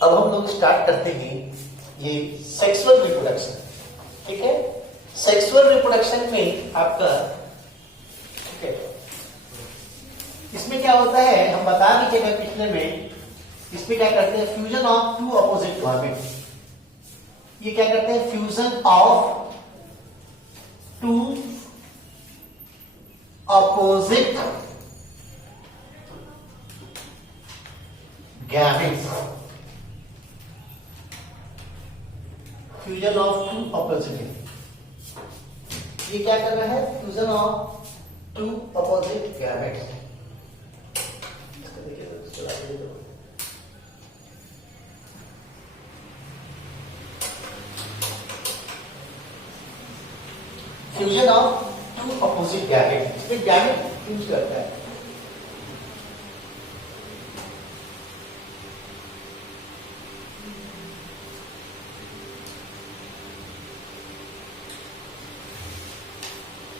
अब हम लोग स्टार्ट करते हैं ये सेक्सुअल रिप्रोडक्शन। ठीक है, सेक्सुअल रिप्रोडक्शन में आपका ठीक है, इसमें क्या होता है हम बता दीजिएगा पिछले में। इसमें क्या करते हैं, fusion of two opposite gametes. ये क्या करते हैं, fusion of two opposite gametes. Fusion of two opposite, ये क्या कर रहा है, fusion of two opposite gametes. Fusion of two opposite gamete, इसमें गैमेट फ्यूज करता है।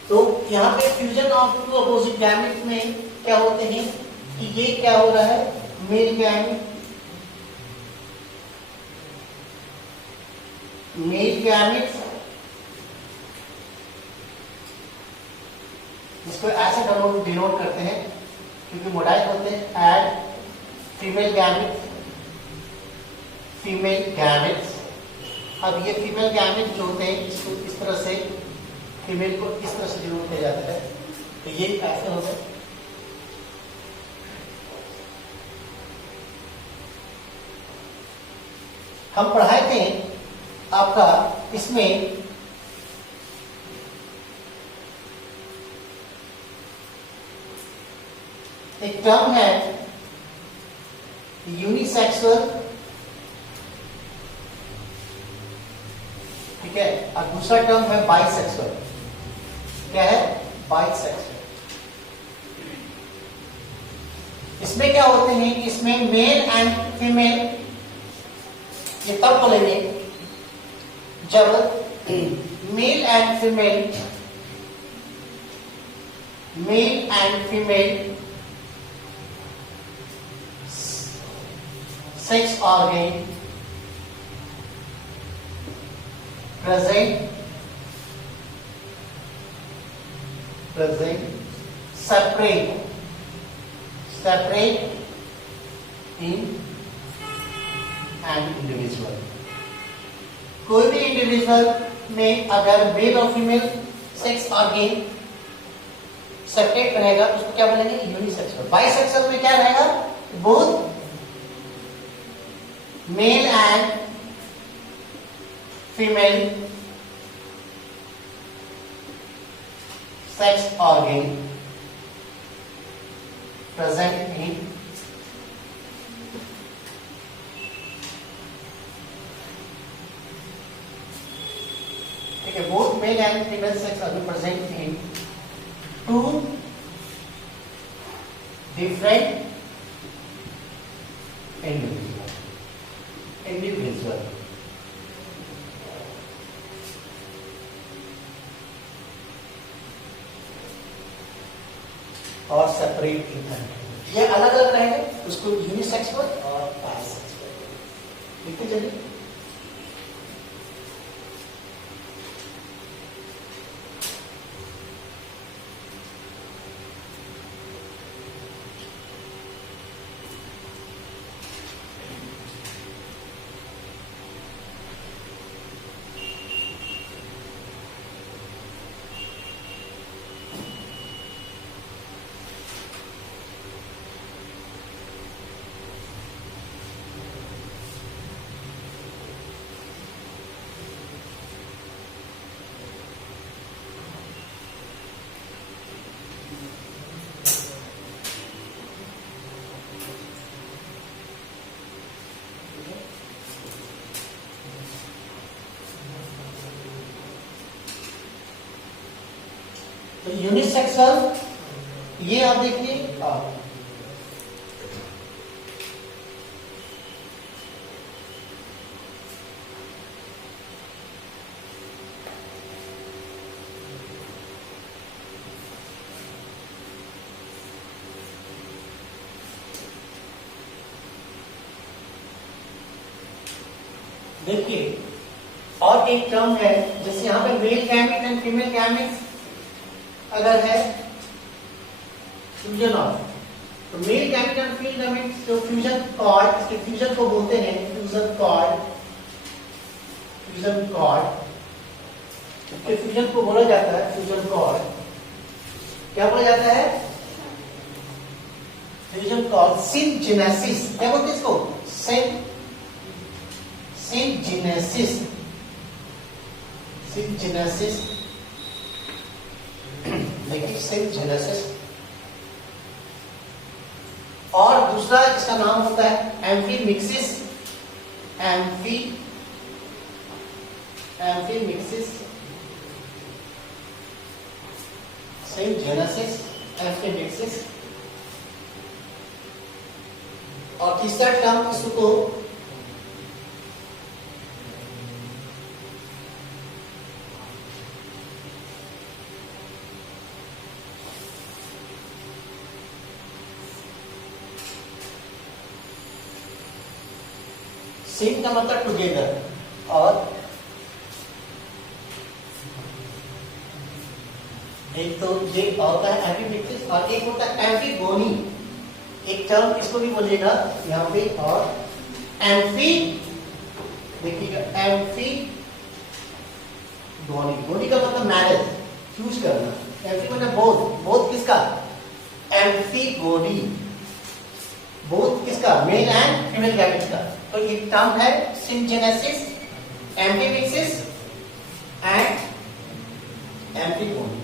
तो यहां पे fusion of two opposite gamete में क्या होते हैं कि ये क्या हो रहा है, मेल गैमेट, मेल गैमेट, इसको ऐसे डिनोट करते हैं क्योंकि मोडाइल होते हैं। एड फीमेल गैमेट, फीमेल गैमेट्स। अब ये फीमेल गैमेट जो होते हैं इसको इस तरह से, फीमेल को इस तरह से डिनोट किया जाता है। तो ये ऐसे हो गए। हम पढ़ाए थे आपका इसमें एक टर्म है यूनिसेक्सुअल, ठीक है, और दूसरा टर्म है बाइसेक्सुअल। क्या है, बाइसेक्सुअल। इसमें क्या होते हैं, इसमें मेल एंड फीमेल ये तब बोलेंगे जब mail and female, mail and female sex organ present separate in an individual। कोई भी इंडिविजुअल में अगर मेल और फीमेल सेक्स ऑर्गन सेपरेट रहेगा उसको क्या बोलेंगे, यूनिसेक्सुअल। बाइसेक्सुअल में क्या रहेगा, both male and female sex organ present in ठीक है, both male and female sex organ present in two different individual. और सेपरेट इन, ये अलग अलग रहेंगे, उसको यूनिसेक्सुअल और बाइसेक्सुअल लिखते चलिए। तो यूनिसेक्सुअल ये आप देखिए, देखिए और एक टर्म है, जैसे यहाँ पे male gamete and female gamete अगर है फ्यूजन ऑफ, तो male gamete and female gamete जो फ्यूजन कॉर्ड, इसके फ्यूजन को बोलते हैं फ्यूजन कॉर्ड, फ्यूजन कॉर्ड, इसके फ्यूजन को बोला जाता है फ्यूजन कॉर्ड। क्या बोला जाता है? Fusion called syngenesis. क्या बोलते हैं इसको? सिनजेनेसिस, सिनजेनेसिस, देखिए सिनजेनेसिस। और दूसरा इसका नाम होता है एम्फीमिक्सिस, एम्फीमिक्सिस, सिनजेनेसिस, एम्फीमिक्सिस। और तीसरा टर्म इसको सिन का मतलब टुगेदर, और एक तो ये होता है एम्फीमिक्सिस और एक होता है एम्फीगोनी। एक टर्म इसको भी बोलिएगा यहाँ पे, और एम्फी, देखिएगा एम्फी गोनी, गोनी का मतलब मैरिज, चूज करना। एम्फी मतलब बोथ, बोथ किसका? एम्फीगोनी, बोथ किसका? मेल एंड फीमेल गैमेट्स का। तो ये टर्म है सिनजेनेसिस, एम्फीमिक्सिस एंड एम्फीगोनी।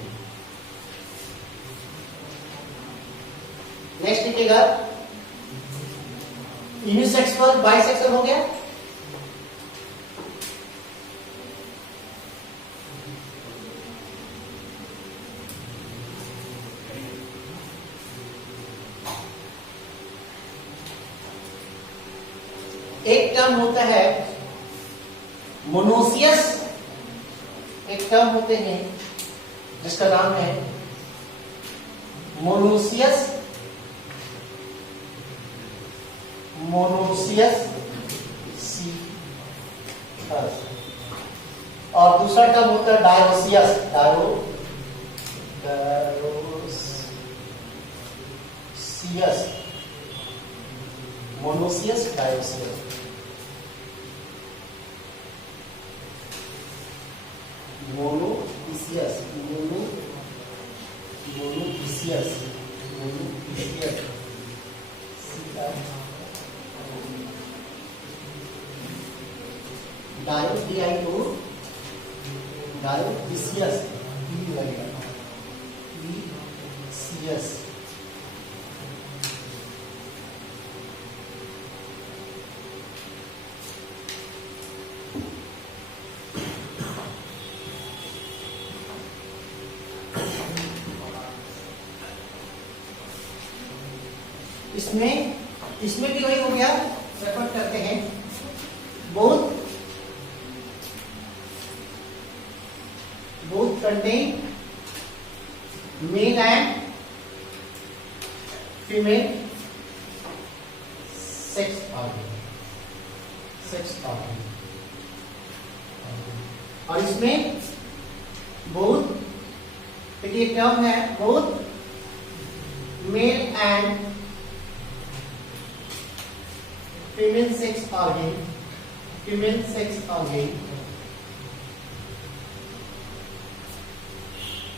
नेक्स्ट लिखिएगा यूनिसेक्सुअल, बाइसेक्सुअल हो गया। एक टर्म होता है मोनोसियस, एक टर्म होते हैं जिसका नाम है मोनोसियस, मोनोसियस सी, और दूसरा टर्म होता है dioecious, dioecious, monoecious, dioecious. Monoecious, monoecious, monoecious, dioecious, dioecious, इसमें भी वही हो गया, रेफर करते हैं both contain mail and female sex organ, और इसमें बोथ, एक टर्म है both male and female sex organ,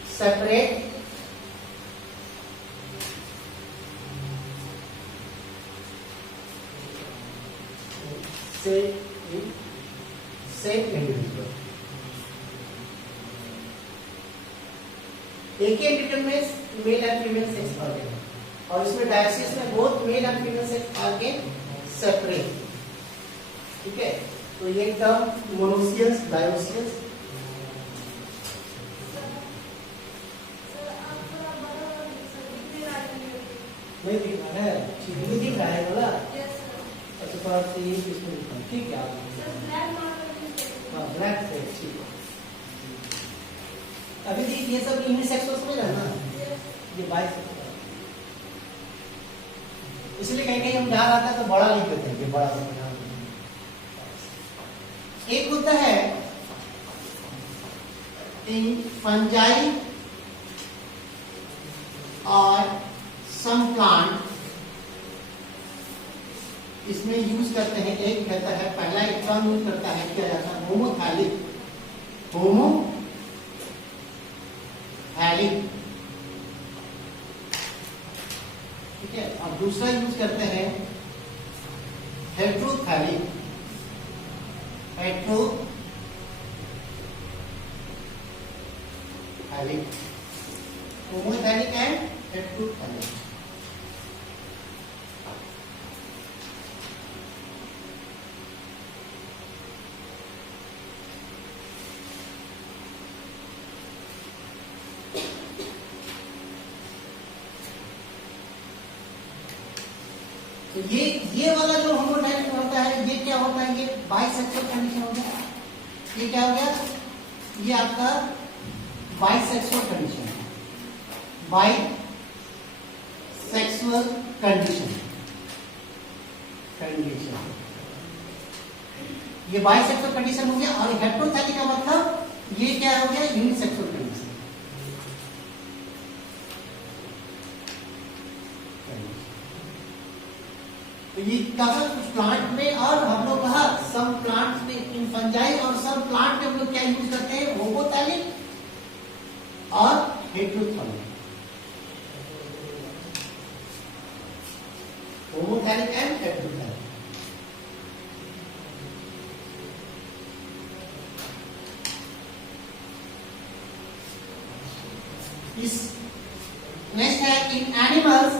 separate same individual, एक ही इंडिविजुअल में mail and female sex organ, और इसमें डायोसिस में both male and female sex organ separate. ठीक है, तो ये टर्म मोनोसियस, डायोसियस। नहीं दिख रहा है, नहीं दिख रहा है बोला। अच्छा थोड़ा सा ये इसको लिखना, ठीक है आप ब्लैक से, ठीक है। अभी देखिए ये सब यूनिसेक्सुअल समझ रहे हैं ना, ये बाइसेक्सुअल, इसलिए कहीं कहीं हम जहाँ आता है तो बड़ा लिख देते हैं, ये बड़ा सा एक होता है इन फंजाई और सम प्लांट, इसमें यूज करते हैं, एक कहता है, पहला एक टर्म यूज करता है, क्या जाता है, होमोथैलिक, ठीक है, और दूसरा यूज करते हैं हेट्रोथैलिक, होमोथैलिक एंड हेट्रोथैलिक। तो ये वाला जो होमोथैलिक होता है, ये क्या होता है, ये बाइसेक्सुअल कंडीशन हो गया। ये क्या हो गया, ये आपका बाइसेक्सुअल कंडीशन है, बाइसेक्सुअल कंडीशन, ये बाइसेक्सुअल कंडीशन हो गया। और हेट्रोथैलिक का मतलब ये क्या हो गया, यूनिसेक्सुअल कंडीशन। तो ये कहा कुछ प्लांट में, और हम लोग कहा सम प्लांट में, इन फंजाई और सम प्लांट में हम लोग क्या यूज करते हैं, होमोथैलिक और हेट्रोथैलिक, होमोथैलिक एंड हेट्रोथैलिक। इस नेक्स्ट है इन एनिमल्स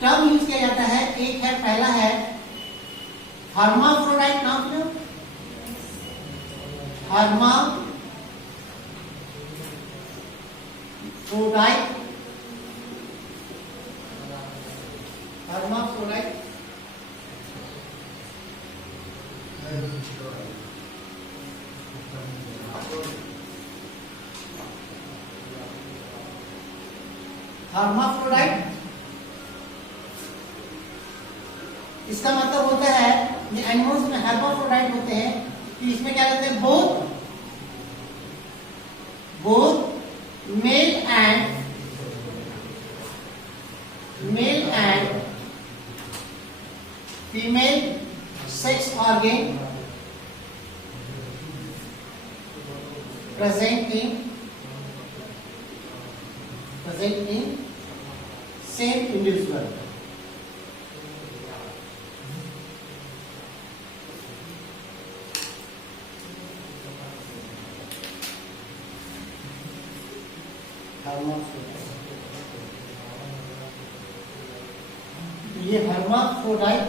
टर्म यूज किया जाता है, एक है, पहला है हर्माफ्रोडाइट, नाम सुनो, हर्माफ्रोडाइट, हर्माफ्रोडाइट, इसका मतलब होता है, ये एनिमल्स में हर्माफ्रोडाइट होते हैं, कि इसमें क्या कहते हैं, both male and female sex organ present in same individual। ये हर्माफ्रोडाइट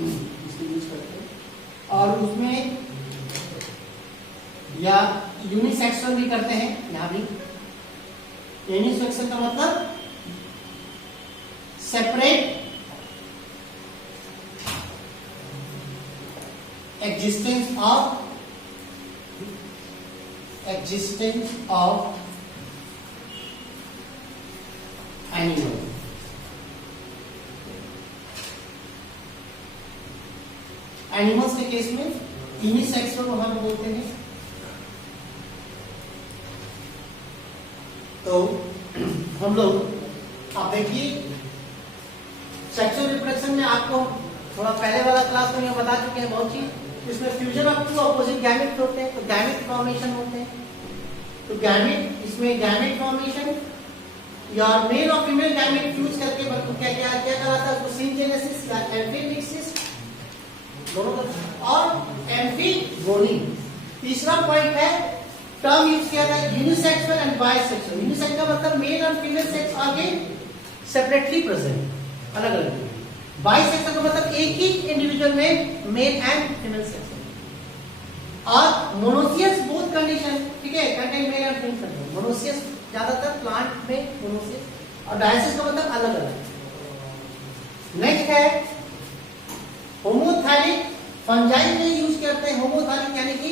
इसको यूज करते हैं, और उसमें या यूनिसेक्सुअल भी करते हैं, यहां भी यूनिसेक्सुअल का मतलब separate existence of animal. Animals के केस में यूनिसेक्सुअल को हम बोलते हैं। तो हम लोग आप देखिए, सेक्सुअल रिप्रोडक्शन में आपको थोड़ा पहले वाला क्लास में हम बता चुके हैं बहुत चीज। इसमें fusion of two opposite gamete होते हैं, तो गैमेट फॉर्मेशन होते हैं। तो गैमेट, इसमें गैमेट फॉर्मेशन या मेल और फीमेल गैमेट फ्यूज करके क्या क्या क्या कराता है, उसको सिनजेनेसिस या एम्फीमिक्सिस दोनों का, और एम्फीगोनी। तीसरा पॉइंट है, टर्म यूज किया था यूनिसेक्सुअल एंड बाइसेक्सुअल। यूनिसेक्स का मतलब मेल और female sex organ separately present, अलग अलग। बाइसेक्सुअल का मतलब एक ही इंडिविजुअल में मेल एंड फीमेल सेक्स। और मोनोसियस बोथ कंडीशन, ठीक है, contain mail and female. Monoecious ज्यादातर प्लांट में मोनोसियस, और डायसिस का मतलब अलग अलग। नेक्स्ट है होमोथैलिक, फंजाई में यूज करते हैं होमोथैलिक, यानी कि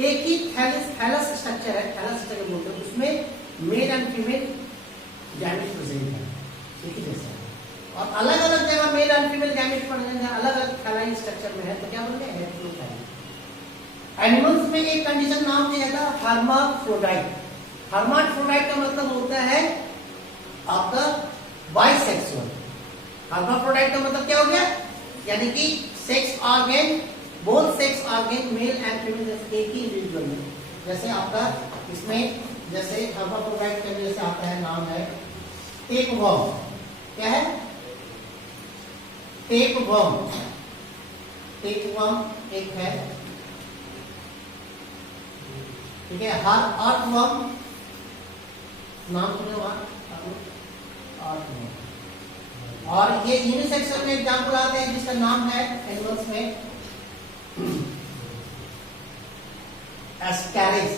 एक ही थैलस स्ट्रक्चर है, थैलस स्ट्रक्चर बोलते हैं, उसमें mail and female gamete present है, एक ही जैसा। और अलग अलग जगह mail and female gamete present है, अलग अलग फेलाइन स्ट्रक्चर में है, तो क्या बोलते हैं हेटेरोफाइट। एनिमल्स में एक कंडीशन नाम दिया था हर्माफ्रोडाइट। हर्माफ्रोडाइट का मतलब होता है आपका बाइसेक्सुअल। हर्माफ्रोडाइट का मतलब क्या हो गया, यानी कि sex organ, both sex organ male and female एक ही इंडिविजुअल में। जैसे आपका इसमें जैसे हर्माफ्रोडाइट का जैसे आता है नाम है टेपवर्म। क्या है? टेपवर्म। टेपवर्म एक है, ठीक है। अर्थवर्म नाम सुने हो? अर्थवर्म। और ये यूनिसेक्सुअल में एग्जाम्पल आते हैं जिसका नाम है एनिमल्स में एस्कैरिस।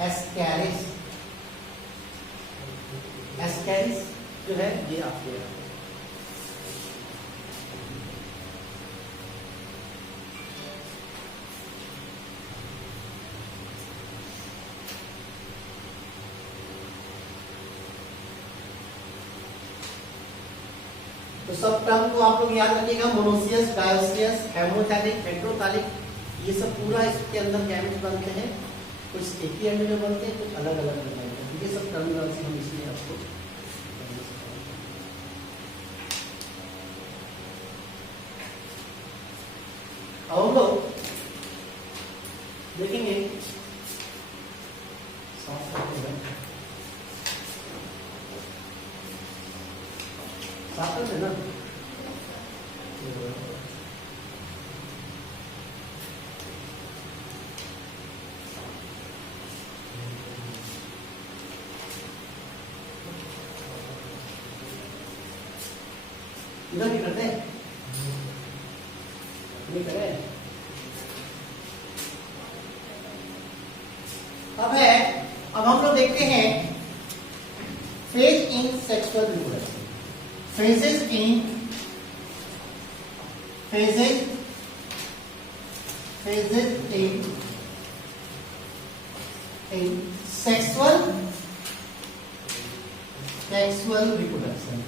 एस्कैरिस, एस्कैरिस जो है ये आपके तो सब टर्म को आप लोग याद रखिएगा, मोनोसियस, डायोसियस, हेमोथैलिक, हेटेरोथैलिक, ये सब पूरा इसके अंदर गैमेट बनते हैं। कुछ एक ही एंड में बनते हैं, कुछ अलग अलग में बनते हैं। ये सब टर्मिनोलॉजी हम इसलिए आपको अब हम लोग देखेंगे साफ करते हैं, साफ करते हैं ना। इधर नहीं करते, नहीं करें। अब हम लोग देखते हैं phase in sexual reproduction. Phases in sexual reproduction.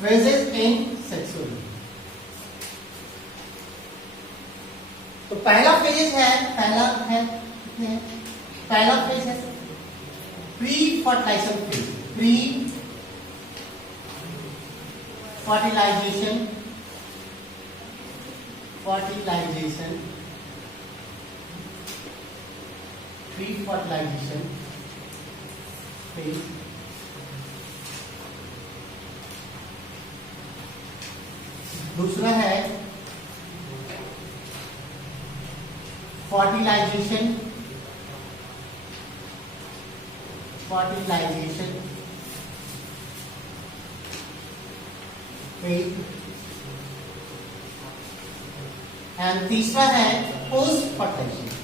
Phases in sexual। तो पहला फेज है, पहला फेज है pre fertilization phase. Pre fertilization phase. दूसरा है फर्टिलाइजेशन फेज। एंड तीसरा है पोस्ट फर्टिलाइजेशन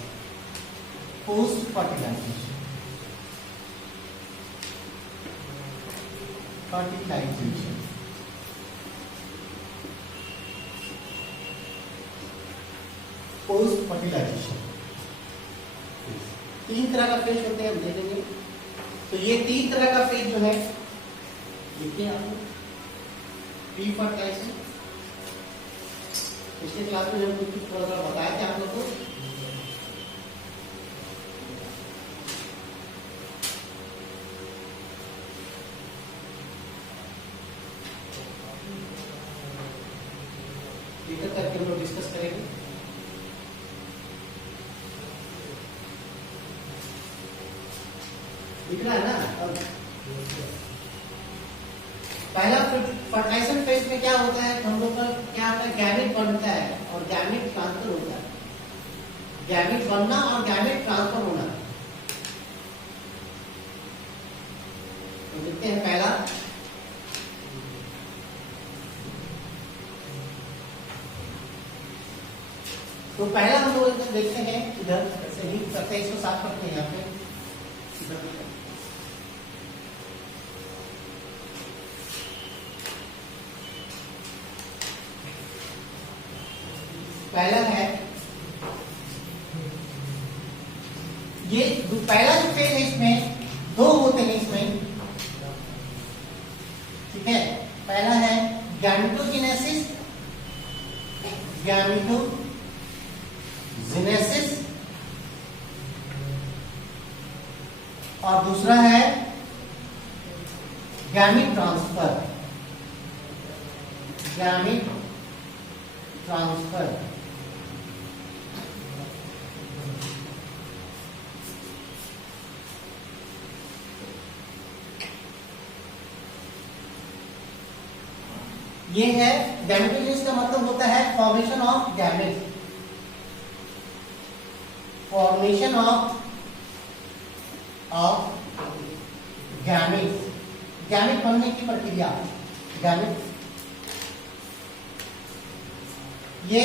पोस्ट फर्टिलाइजेशन। तीन तरह का फेज होते हैं, हम देखेंगे। तो ये तीन तरह का फेज जो है देखिए आप लोग, प्री फर्टिलाइजेशन पिछले क्लास में हम कुछ थोड़ा सा बताए थे आप लोग को। करके हम लोग डिस्कस करेंगे। दिख रहा है ना? पहला फर्टिलाइजेशन फेज में क्या होता है, हम लोग का क्या होता है, गैमेट बनता है और गैमेट ट्रांसफर होता है। गैमेट बनना और गैमेट ट्रांसफर होना। तो देखते हैं पहला तो पहला हम लोग देखते हैं इधर से ही करते हैं, 107 करते हैं यहाँ पे। पहला है ये पहला जो फेज है इसमें दो होते हैं इसमें, ठीक है। पहला है गैमेटोजेनेसिस, गैमेटोजेनेसिस, और दूसरा है गैमीट ट्रांसफर, गैमीट ट्रांसफर। ये है गैमेटोजेनेसिस का मतलब होता है formation of gamete, formation of gamete, gamete बनने की प्रक्रिया, गैमेट। ये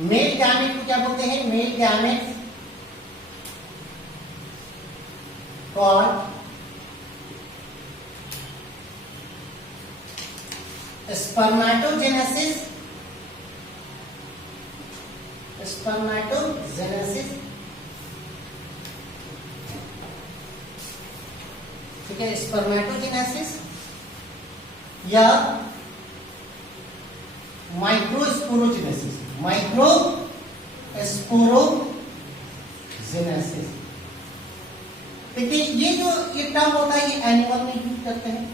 मेल गैमेट को क्या बोलते हैं? Male gamete called spermatogenesis, spermatogenesis, ठीक है। स्पर्मेटोजेनेसिस या माइक्रोस्पोरोजेनेसिस, माइक्रोस्पोरोजेनेसिस। देखिए ये जो ये टर्म होता है ये एनिमल में यूज करते हैं,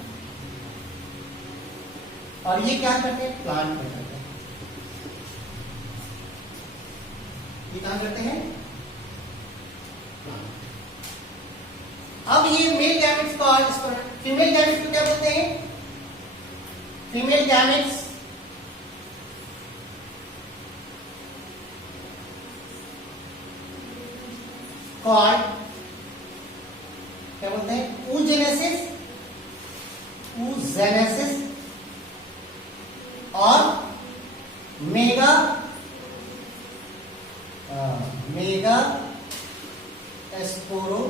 और ये क्या करते हैं? प्लांट में करते हैं। ये कहां करते हैं? अब ये मेल गैमेट्स को और फीमेल गैमेट्स को क्या बोलते हैं? फीमेल गैमेट्स कॉल्ड क्या बोलते हैं? oogenesis, oogenesis और मेगा स्पोरो।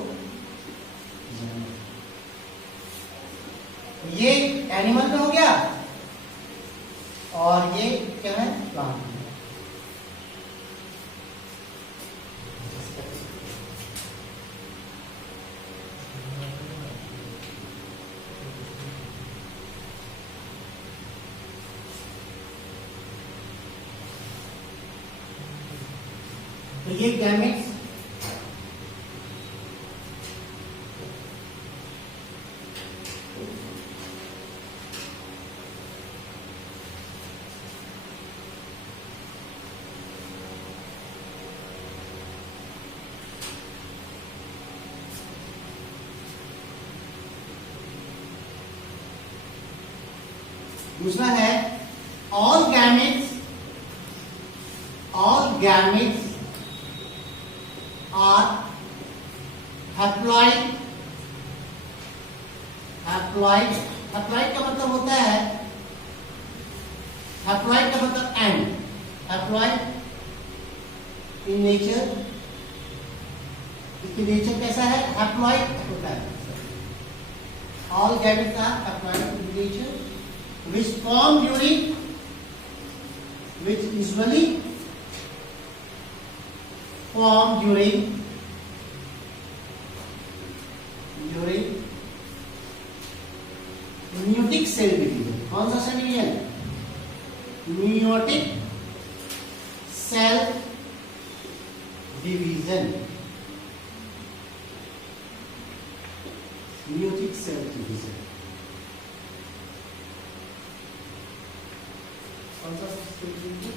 ये एनिमल में हो गया और ये क्या है? प्लांट में। तो ये गैमेट्स दूसरा है all gametes are haploid। haploid का मतलब होता है, haploid का मतलब एंड, haploid इन नेचर, इसकी नेचर कैसा है? haploid होता है। all gametes are haploid in nature which form during, which usually form during meiotic cell division। कौन सा cell division? meiotic cell division, meiotic cell division। कौन सा cell division?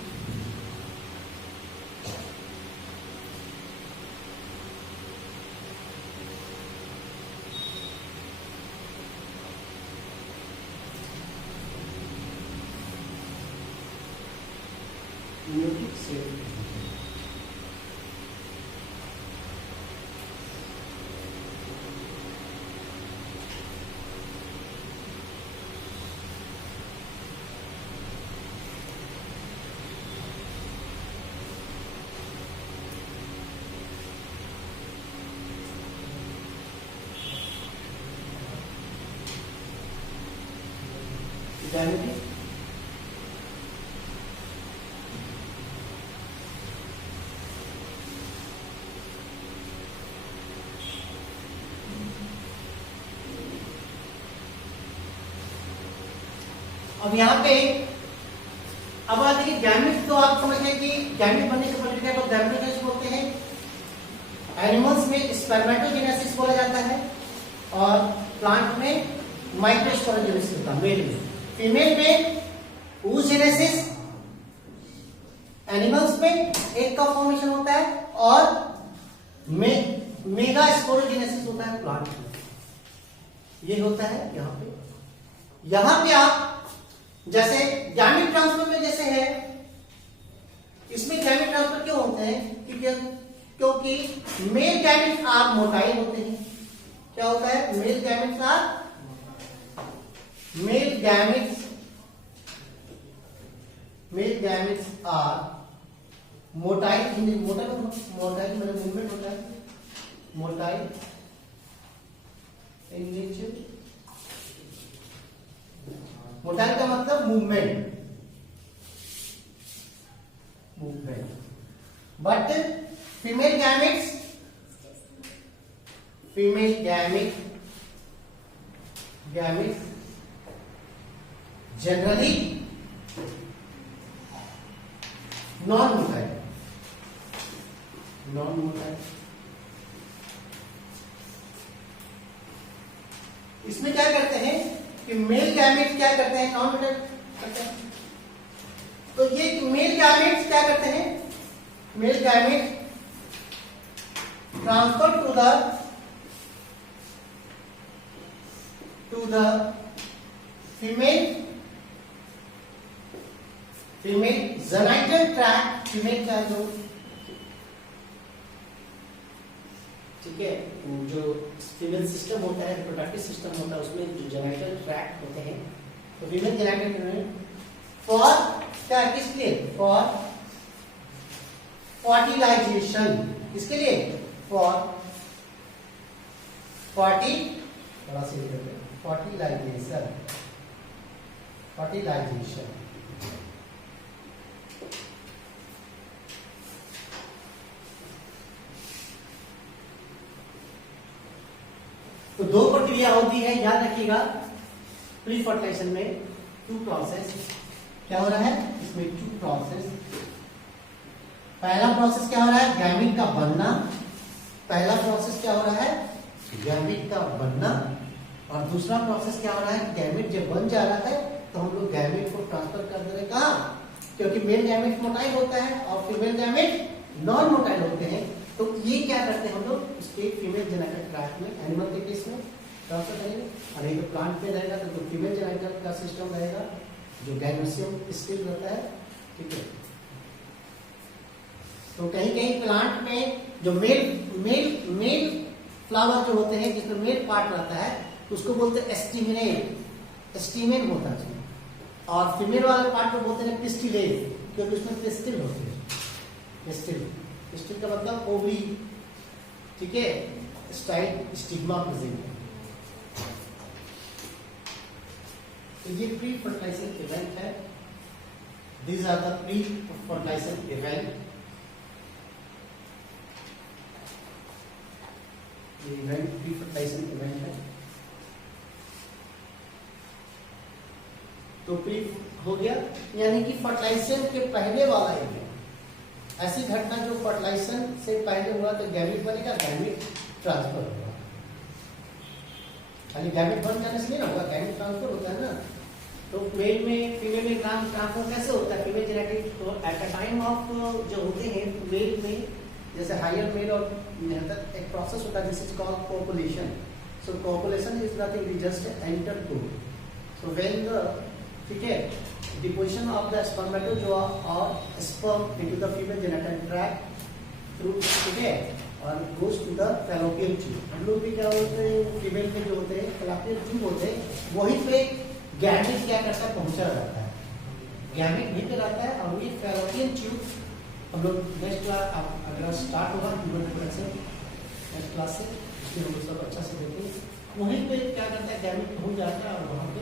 meiotic cell division। Identity अब यहाँ पे अब आ देखिए गैमेट, तो आप समझ गए कि गैमेट बनने के प्रक्रिया को गैमेटोजेनेसिस बोलते हैं। एनिमल्स में स्पर्मेटोजेनेसिस बोला जाता है और प्लांट में माइक्रोस्पोरोजेनेसिस होता है मेल में। फीमेल में oogenesis, एनिमल्स में एक का फॉर्मेशन होता है और मेगा स्पोरोजेनेसिस होता है प्लांट में। ये होता है यहाँ पे आप जैसे गैमेट ट्रांसफर में जैसे है, इसमें गैमेट ट्रांसफर क्यों होते हैं? क्योंकि मेल गैमेट्स आर मोटाइल होते हैं। क्या होता है? Male gametes are motile. Motile मतलब मूवमेंट होता है, मोटाइल इन नेचर। मोटाइल का मतलब movement. But female gametes generally non motile. इसमें क्या करते हैं कि मेल गैमेट्स क्या करते हैं? नॉन मोटाइल करते हैं। तो ये मेल गैमेट्स क्या करते हैं? Male gamete transfer to the female genital tract. Female का जो, ठीक है, जो फीमेल सिस्टम होता है, रिप्रोडक्टिव सिस्टम होता है, उसमें जो जेनाइटल ट्रैक्ट होते हैं, तो फीमेल जेनाइटल फॉर क्या, किस लिए? For fertilization. किसके लिए? For fertilization. तो दो प्रक्रिया होती है, याद रखिएगा। प्री फर्टिलाइजेशन में टू प्रोसेस। क्या हो रहा है इसमें? To process. पहला प्रोसेस क्या हो रहा है? गैमेट का बनना। पहला प्रोसेस क्या हो रहा है? गैमेट का बनना। और दूसरा प्रोसेस क्या हो रहा है? गैमेट जब बन जा रहा है तो हम लोग गैमेट को ट्रांसफर कर दे रहे। कहाँ? क्योंकि मेल गैमेट मोटाइल होता है और फीमेल गैमेट नॉन मोटाइल होते हैं। तो ये क्या करते हैं हम लोग? उसके फीमेल जेनेटिक ट्रैक्ट में, एनिमल के केस में ट्रांसफर करेंगे। और एक प्लांट में रहेगा तो फीमेल जेनेटिक का सिस्टम रहेगा जो गैनोसियम स्टिल रहता है। ठीक है। तो कहीं कहीं प्लांट में जो मेल फ्लावर जो होते हैं, जिसमें मेल पार्ट रहता है, उसको बोलते हैं स्टीमेन होता है। और फीमेल वाले पार्ट को बोलते हैं पिस्टिलेज, क्योंकि उसमें पिस्टिल होती है। स्टिल का मतलब ओवी, ठीक है, स्टाइल स्टिग्मा प्रेजेंट है। तो ये प्री फर्टिलाइजेशन इवेंट है। These are the pre fertilization event. ये इवेंट प्री फर्टिलाइजेशन इवेंट है। तो प्री हो गया, यानी कि फर्टिलाइजेशन के पहले वाला इवेंट। ऐसी घटना जो फर्टिलाइजेशन से पहले हुआ तो गैमेट बनेगा, गैमेट ट्रांसफर होगा। खाली गैमेट बन जाने से नहीं ना होगा, गैमेट ट्रांसफर होता है ना। तो मेल में फीमेल में ट्रांसफर कैसे होता है? फीमेल जेनेटिक तो एट द टाइम ऑफ जो होते हैं मेल में, जैसे हायर मेल और एक प्रोसेस होता है, this is called copulation. So copulation is nothing, just enter to. So when the, ठीक है, deposition of the spermatozoa or sperm into the female genital tract through, ठीक है, और goes to the fallopian tube। हम लोग भी क्या होते हैं, फीमेल में जो होते हैं fallopian tube होते हैं, वहीं पे गैमेट क्या करता है? पहुंचा रहता है। गैमेट वहीं पे रहता है और ये fallopian tube हम लोग नेक्स्ट क्लास अगला स्टार्ट होगा ह्यूमन रिप्रोडक्शन नेक्स्ट क्लास से, इसमें हम लोग सब अच्छा से देखेंगे। वहीं पे क्या करता है? गैमेट पहुंच जाता है और वहां पे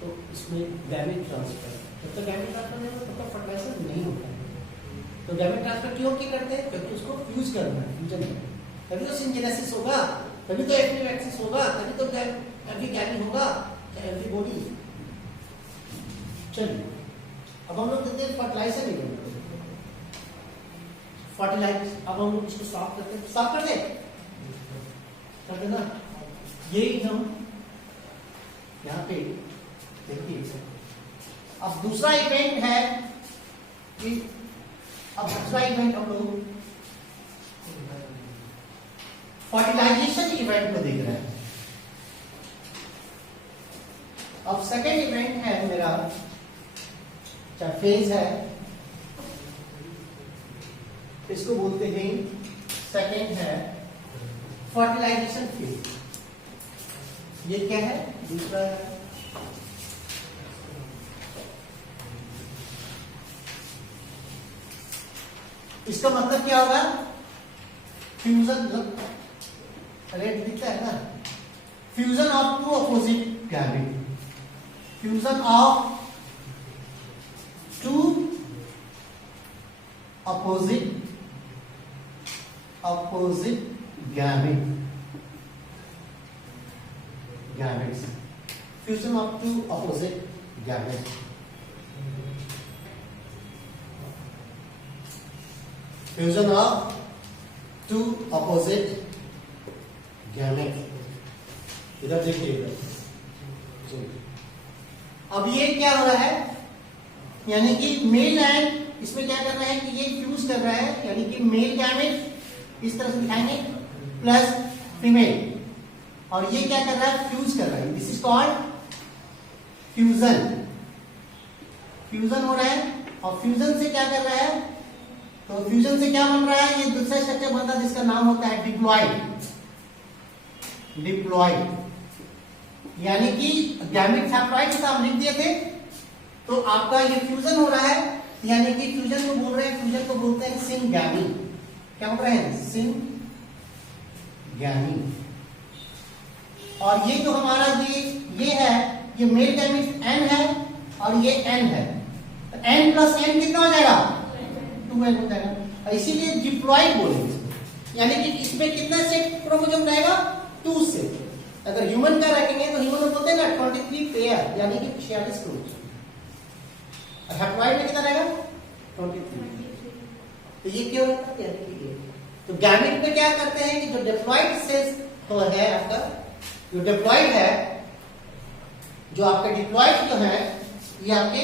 तो इसमें गैमेट ट्रांसफर, जब तक गैमेट ट्रांसफर नहीं होता तब तक फर्टिलाइजेशन नहीं होता है। तो गैमेट ट्रांसफर क्यों करते हैं? क्योंकि उसको फ्यूज करना है, फ्यूजन करना है। तभी तो सिंजेनेसिस होगा, तभी तो एपिनेक्सिस होगा, तभी तो गैमेट होगा। एवरीबॉडी। चलिए अब हम लोग देखते हैं फर्टिलाइजर इवेंट। फर्टिलाइज, अब हम लोग इसको साफ करते हैं, साफ कर दे ना। ये हम यहाँ पे देखिए, अब दूसरा इवेंट है कि अब दूसरा इवेंट हम लोग फर्टिलाइजेशन इवेंट को देख रहे हैं। अब सेकेंड इवेंट है मेरा, चाहे फेज है, इसको बोलते हैं सेकेंड है फर्टिलाइजेशन फेज। ये क्या है? दूसरा है इसका मतलब क्या होगा? फ्यूजन, रेड दिखता है ना, fusion of two opposite gamete, fusion of two opposite gametes, fusion of two opposite gametes, fusion of two opposite gametes। इधर देखिए, अब ये क्या हो रहा है, यानी कि मेल एंड इसमें क्या कर रहा है कि ये फ्यूज कर रहा है, यानी कि मेल गैमेट इस तरह से दिखाएंगे प्लस फीमेल, और ये क्या कर रहा है? फ्यूज कर रहा है। This is called fusion. Fusion हो रहा है, और फ्यूजन से क्या कर रहा है? तो फ्यूजन से क्या बन रहा है? ये दूसरा स्ट्रक्चर बनता है जिसका नाम होता है डिप्लॉइड। डिप्लॉइड यानी कि गैमेट हैप्लॉइड से हम लिख दिए थे, तो आपका ये फ्यूजन हो रहा है, यानी कि फ्यूजन को बोल रहे हैं, फ्यूजन को बोलते हैं सिनगैमी। क्या बोल रहे हैं? सिनगैमी। और ये जो हमारा ये है, ये मेल गैमेट n है और ये n है, तो n प्लस n कितना हो जाएगा? 2n हो जाएगा, और इसीलिए डिप्लॉइड बोलेंगे, यानी कि इसमें कितना सेट क्रोमोसोम रहेगा? 2 सेट। अगर ह्यूमन का रखेंगे तो ह्यूमन में बोलते हैं ना 23 पेयर, यानी कि 46 क्रोमोसोम, और हैप्लॉइड में कितना रहेगा? 23। तो ये क्यों होता है? तो गैमेट में क्या करते हैं कि जो डिप्लॉइड सेल्स तो है आपका, जो डिप्लॉइड है, जो आपके डिप्लॉइड जो है, ये आपके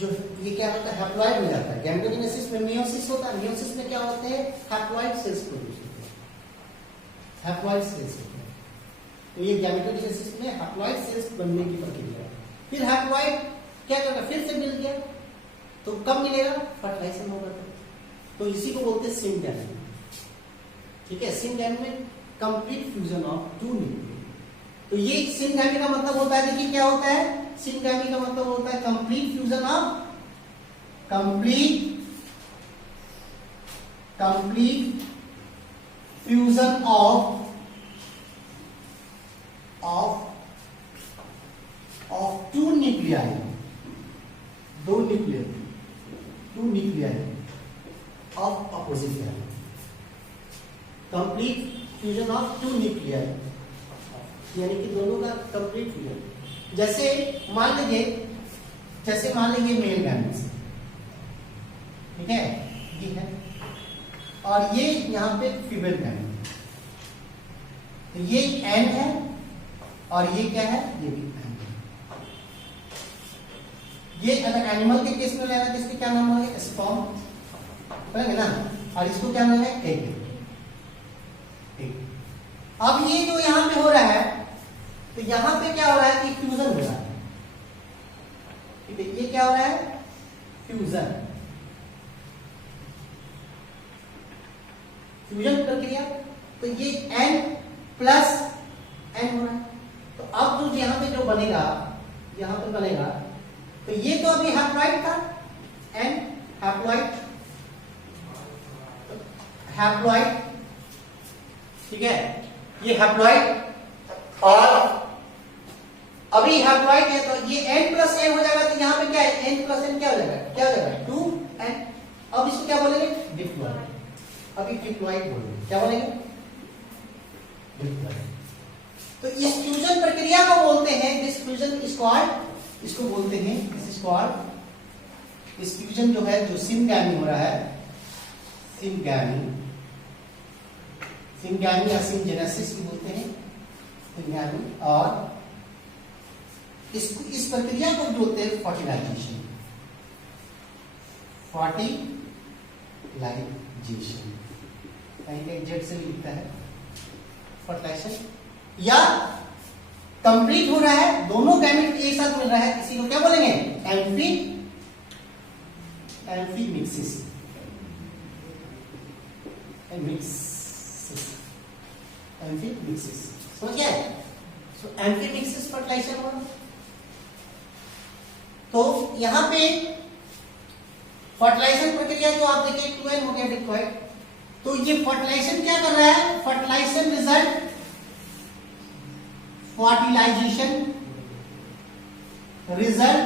जो ये क्या होता है? हैप्लॉइड में जाता है। गैमेटोजेनेसिस में मियोसिस होता है, मियोसिस में क्या होते हैं? हैप्लॉइड सेल्स प्रोड्यूस होते हैं, हैप्लॉइड सेल्स होते हैं। तो ये गैमेटोजेनेसिस में हैप्लॉइड सेल्स बनने की प्रक्रिया है। फिर हैप्लॉइड क्या करता? फिर से मिल गया, तो कब मिलेगा? फर्टिलाइजेशन होगा, तो इसी को बोलते हैं सिनगैमी। ठीक है, सिनगैमी में complete fusion of two nucleus. तो ये सिनगैमी का मतलब होता है, देखिए क्या होता है? सिनगैमी का मतलब होता है complete fusion of fusion of two nuclei, दो nuclei of opposite gamete, complete fusion of two nuclei, यानी कि दोनों का कंप्लीट फ्यूजन। जैसे मान लीजिए मेल गैमेट, ठीक है, ये है, और ये यहां पे फीमेल गैमेट, तो ये एन है और ये क्या है? ये भी एन है। ये अगर एनिमल के केस में लेना तो इसके क्या नाम होगा? स्पर्म, है ना, और इसको क्या नाम है? एग। अब ये जो यहां पे हो रहा है, तो यहां पे क्या हो रहा है कि फ्यूजन हो रहा है। ठीक है, ये क्या हो रहा है? फ्यूजन प्रक्रिया। तो ये n प्लस n हो रहा है, तो अब जो यहां पे जो बनेगा, यहां पे बनेगा, तो ये तो अभी हैप्लॉइड था, n हैप्लॉइड, ठीक है, ये हैप्लॉइड, और अभी हैप्लॉइड है, तो ये n प्लस n हो जाएगा, तो यहां पे क्या है? n प्लस n क्या हो जाएगा? 2n। अब इसको क्या बोलेंगे? डिप्लॉइड। अभी डिप्लॉइड बोलेंगे, क्या बोलेंगे? डिप्लॉइड। तो इस फ्यूजन प्रक्रिया को बोलते हैं, दिस फ्यूजन इज कॉल्ड, इसको बोलते हैं, दिस इज कॉल्ड, इस फ्यूजन जो है, जो सिनगैमी हो रहा है, सिनगैमी या सिनजेनेसिस भी बोलते हैं, सिनगैमी, और इस प्रक्रिया को बोलते हैं फर्टिलाइजेशन, कहीं कहीं जेड से भी लिखता है फर्टिलाइजेशन, या कंप्लीट हो रहा है, दोनों गैमेट एक साथ मिल रहा है, इसी को क्या बोलेंगे, एम्फीमिक्सिस, समझ गया? सो एम्फीमिक्सिस फर्टिलाइजेशन हुआ। तो यहां पे फर्टिलाइजेशन प्रक्रिया जो आप देखिए 2n हो गया डिप्लॉयड, तो ये फर्टिलाइजेशन क्या कर रहा है, फर्टिलाइजेशन रिजल्ट, फर्टिलाइजेशन रिजल्ट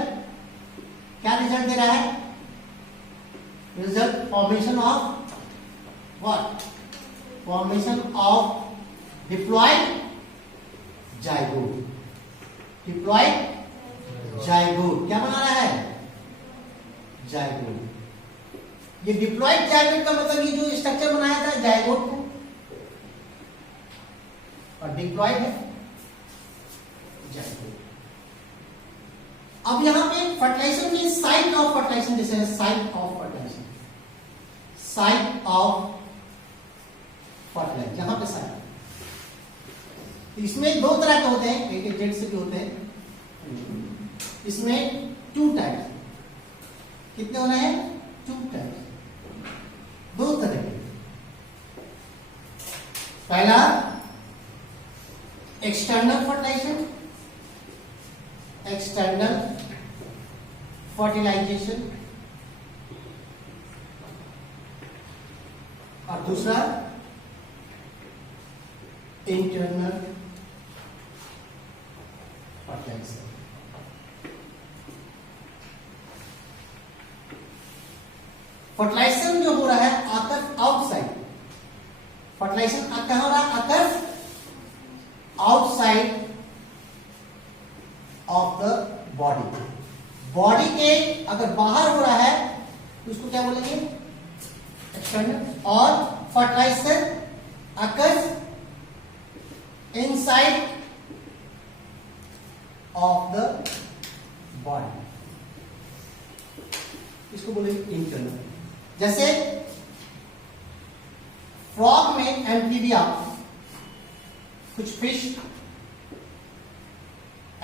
क्या रिजल्ट दे रहा है, result formation of what, formation of diploid zygote, diploid zygote क्या बना रहा है, जाइगोट। ये डिप्लॉयड जाइगोट का मतलब ये जो स्ट्रक्चर बनाया था जाइगोट है, और डिप्लॉयड है जाइगोट। अब यहां पे फर्टिलाइजेशन में साइट ऑफ फर्टिलाइजेशन, जैसे site of fertilization, site of fertilization, यहां पे साइट, इसमें दो तरह के होते हैं, एक जेड से भी होते हैं, इसमें 2 टाइप, कितने होना है, 2 टाइप, 2 तरह के। पहला एक्सटर्नल फर्टिलाइजेशन, एक्सटर्नल फर्टिलाइजेशन, और दूसरा इंटरनल फर्टिलाइजेशन। फर्टिलाइजेशन जो हो रहा है आकर आउटसाइड, फर्टिलाइजेशन क्या हो रहा है, आकर outside of the body, body के अगर बाहर हो रहा है तो उसको क्या बोलेंगे, एक्सटर्नल, और fertilization occur inside of the body, इसको बोलेंगे इंटरनल। जैसे फ्रॉग में एम्फीबिया, कुछ फिश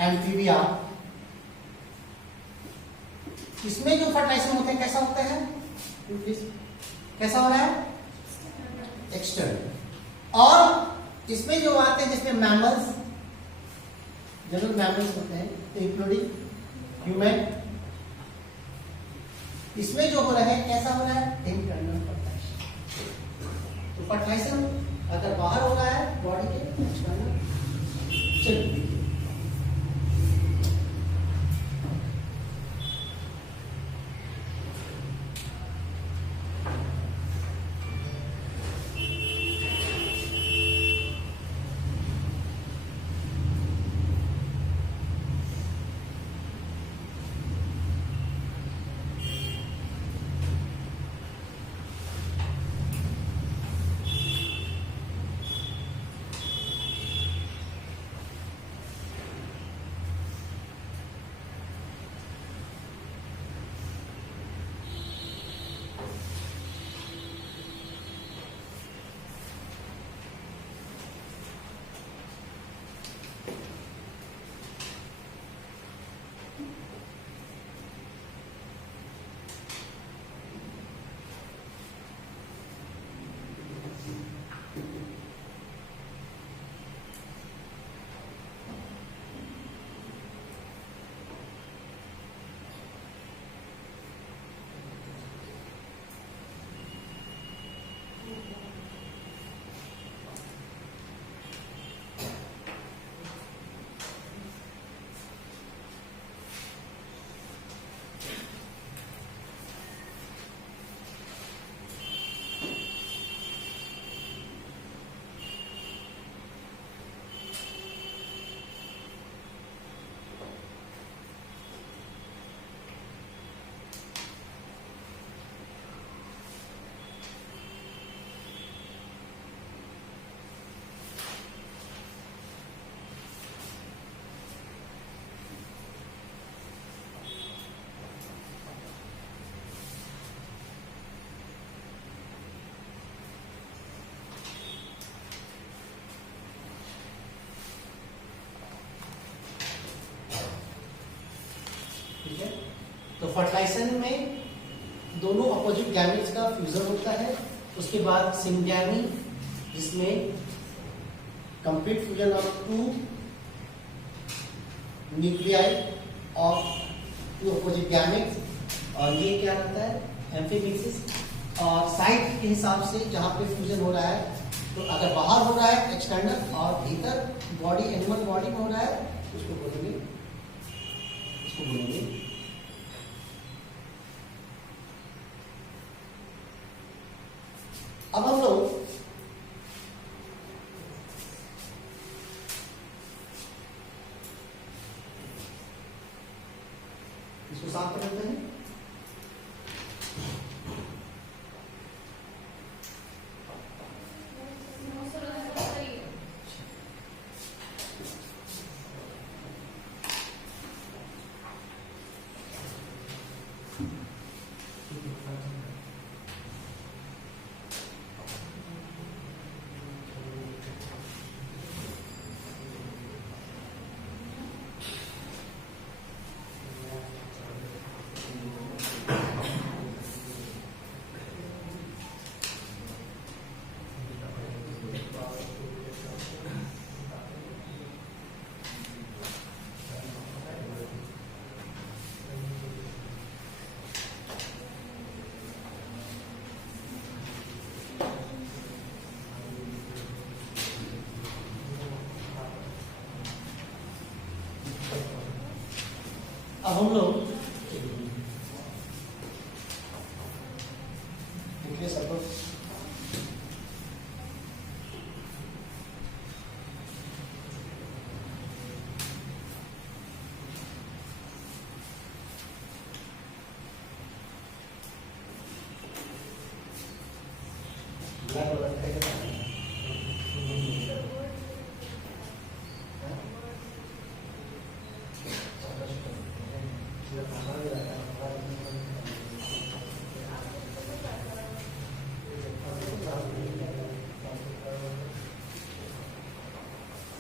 एम्फीबिया, इसमें जो फर्टिलाइजेशन होते हैं कैसा होता है, कैसा हो रहा है, एक्सटर्नल। और इसमें जो आते हैं जिसमें मैमल्स, जनरल मैमल्स होते हैं इंक्लूडिंग ह्यूमन, इसमें जो हो रहा है कैसा हो रहा है, इंटरनल फर्टिलाइजेशन। तो फर्टिलाइजेशन अगर बाहर हो रहा है बॉडी के, एक्सटर्नल। चलिए तो फर्टिलाइजेशन में दोनों अपोजिट गैमेट्स का फ्यूजन होता है, उसके बाद सिंगैमी जिसमें complete fusion of two nuclei of two opposite gametes, और ये क्या रहता है एम्फीमिक्सिस। और साइड के हिसाब से जहां पे फ्यूजन हो रहा है, तो अगर बाहर हो रहा है एक्सटर्नल और भीतर बॉडी एनिमल बॉडी में हो रहा है उसको बोलेंगे अब हम लोग इसको साफ कर लेते हैं। अब हम लोग देखिए सपोज